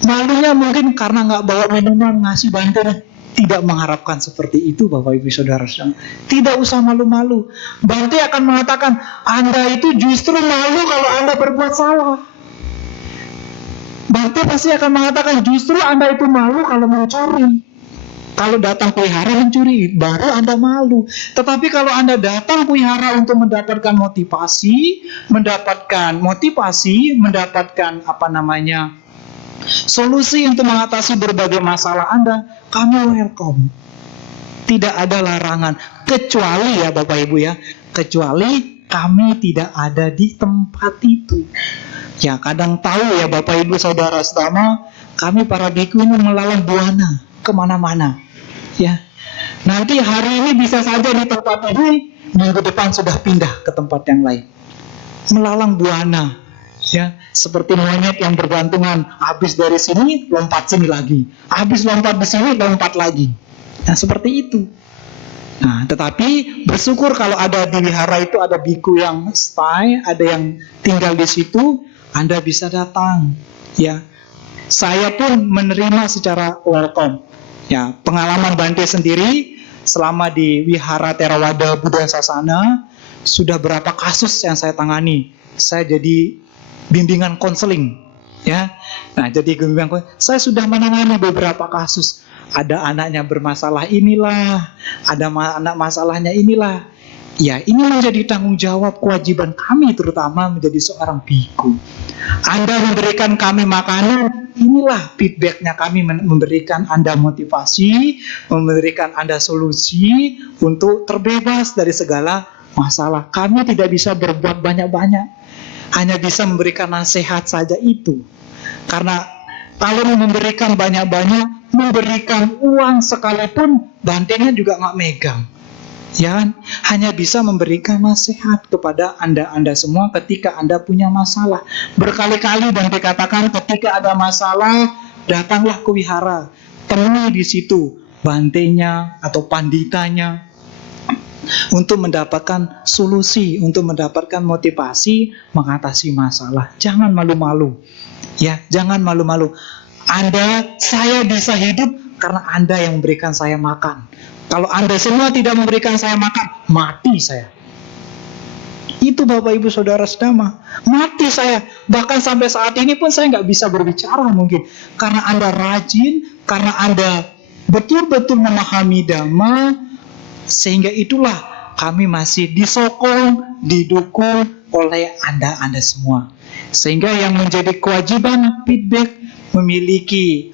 Malunya mungkin karena nggak bawa minuman, ngasih Bante. Tidak mengharapkan seperti itu Bapak Ibu Saudara sekalian. Tidak usah malu-malu. Bante akan mengatakan, Anda itu justru malu kalau Anda berbuat salah. Bante pasti akan mengatakan, justru Anda itu malu kalau mencuri. Kalau datang ke wihara mencuri, baru Anda malu. Tetapi kalau Anda datang ke wihara untuk mendapatkan motivasi, mendapatkan solusi untuk mengatasi berbagai masalah Anda, kami welcome. Tidak ada larangan, kecuali ya Bapak Ibu ya, kecuali kami tidak ada di tempat itu. Ya kadang tahu ya Bapak Ibu Saudara Setama, kami para biku ini melalang buana kemana-mana. Ya, nanti hari ini bisa saja di tempat ini, minggu depan sudah pindah ke tempat yang lain. Melalang buana, ya, seperti monyet yang bergantungan, habis dari sini lompat sini lagi, habis lompat di sini lompat lagi. Nah seperti itu. Nah tetapi bersyukur kalau ada di wihara itu ada biku yang stay, ada yang tinggal di situ, Anda bisa datang. Ya, saya pun menerima secara welcome. Ya, pengalaman Bante sendiri selama di Wihara Theravada Buddha Sasana, sudah berapa kasus yang saya tangani. Saya jadi bimbingan konseling, ya. Nah, jadi bimbingan saya sudah menangani beberapa kasus. Ada anaknya bermasalah inilah, ada anak masalahnya inilah. Ya, ini menjadi tanggung jawab kewajiban kami terutama menjadi seorang biku. Anda memberikan kami makanan, inilah feedbacknya kami memberikan Anda motivasi, memberikan Anda solusi untuk terbebas dari segala masalah. Kami tidak bisa berbuat banyak-banyak, hanya bisa memberikan nasihat saja itu. Karena kalau memberikan banyak-banyak, memberikan uang sekalipun, Bantenya juga nggak megang. Ya, hanya bisa memberikan nasihat kepada Anda semua ketika Anda punya masalah. Berkali-kali Bante katakan ketika ada masalah, datanglah ke wihara, temui di situ Bantenya atau panditanya untuk mendapatkan solusi, untuk mendapatkan motivasi mengatasi masalah. Jangan malu-malu. Ya, jangan malu-malu. Saya bisa hidup karena Anda yang memberikan saya makan. Kalau Anda semua tidak memberikan saya makan, mati saya. Itu Bapak Ibu Saudara Setama, mati saya. Bahkan sampai saat ini pun saya nggak bisa berbicara mungkin. Karena Anda rajin, karena Anda betul-betul memahami Dhamma, sehingga itulah kami masih disokong, didukung oleh Anda semua. Sehingga yang menjadi kewajiban feedback memiliki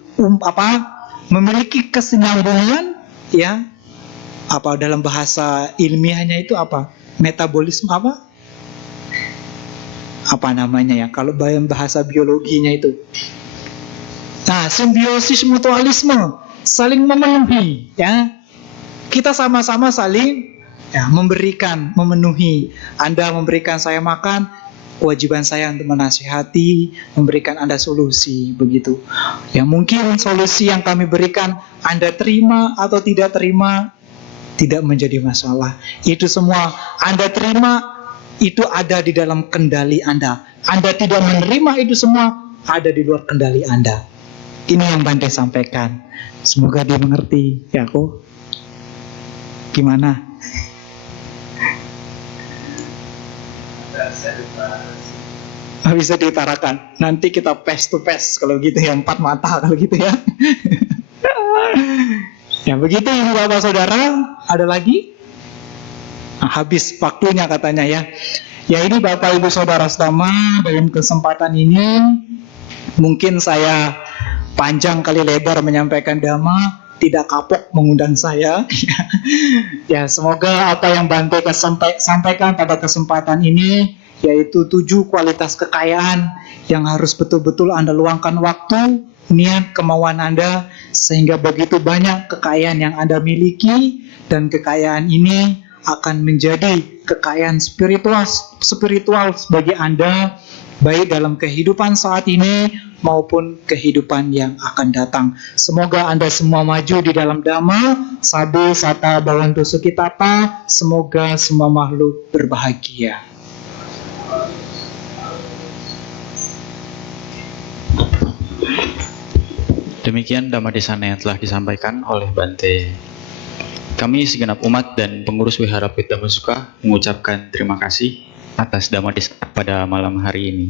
kesinambungan, ya. Apa dalam bahasa ilmiahnya itu apa? Metabolisme apa? Apa namanya ya? Kalau dalam bahasa biologinya itu. Nah, simbiosis mutualisme, saling memenuhi, ya. Kita sama-sama saling ya memberikan, memenuhi. Anda memberikan saya makan, kewajiban saya untuk menasihati, memberikan Anda solusi, begitu. Ya mungkin solusi yang kami berikan Anda terima atau tidak terima, tidak menjadi masalah. Itu semua Anda terima, itu ada di dalam kendali Anda. Anda tidak menerima, itu semua ada di luar kendali Anda. Ini yang Bante sampaikan. Semoga dimengerti. Ya, kok gimana? Bisa diutarakan. Nanti kita face to face kalau gitu ya, 4 mata kalau gitu ya. Ya begitu Ibu Bapak Saudara. Ada lagi? Nah, habis waktunya katanya ya. Ya ini Bapak Ibu Saudara Setama, dalam kesempatan ini mungkin saya panjang kali lebar menyampaikan Dhamma, tidak kapok mengundang saya. Ya semoga apa yang Bante sampaikan pada kesempatan ini, yaitu 7 kualitas kekayaan yang harus betul-betul Anda luangkan waktu, niat, kemauan Anda, sehingga begitu banyak kekayaan yang Anda miliki, dan kekayaan ini akan menjadi kekayaan spiritual bagi Anda, baik dalam kehidupan saat ini maupun kehidupan yang akan datang. Semoga Anda semua maju di dalam Dhamma, Sabe Sata Bhavantu Sukhitata. Semoga semua makhluk berbahagia. Demikian Dhammadesana yang telah disampaikan oleh Bante. Kami segenap umat dan pengurus Wihara Pit Dhammasuka mengucapkan terima kasih atas Dhammadesana pada malam hari ini.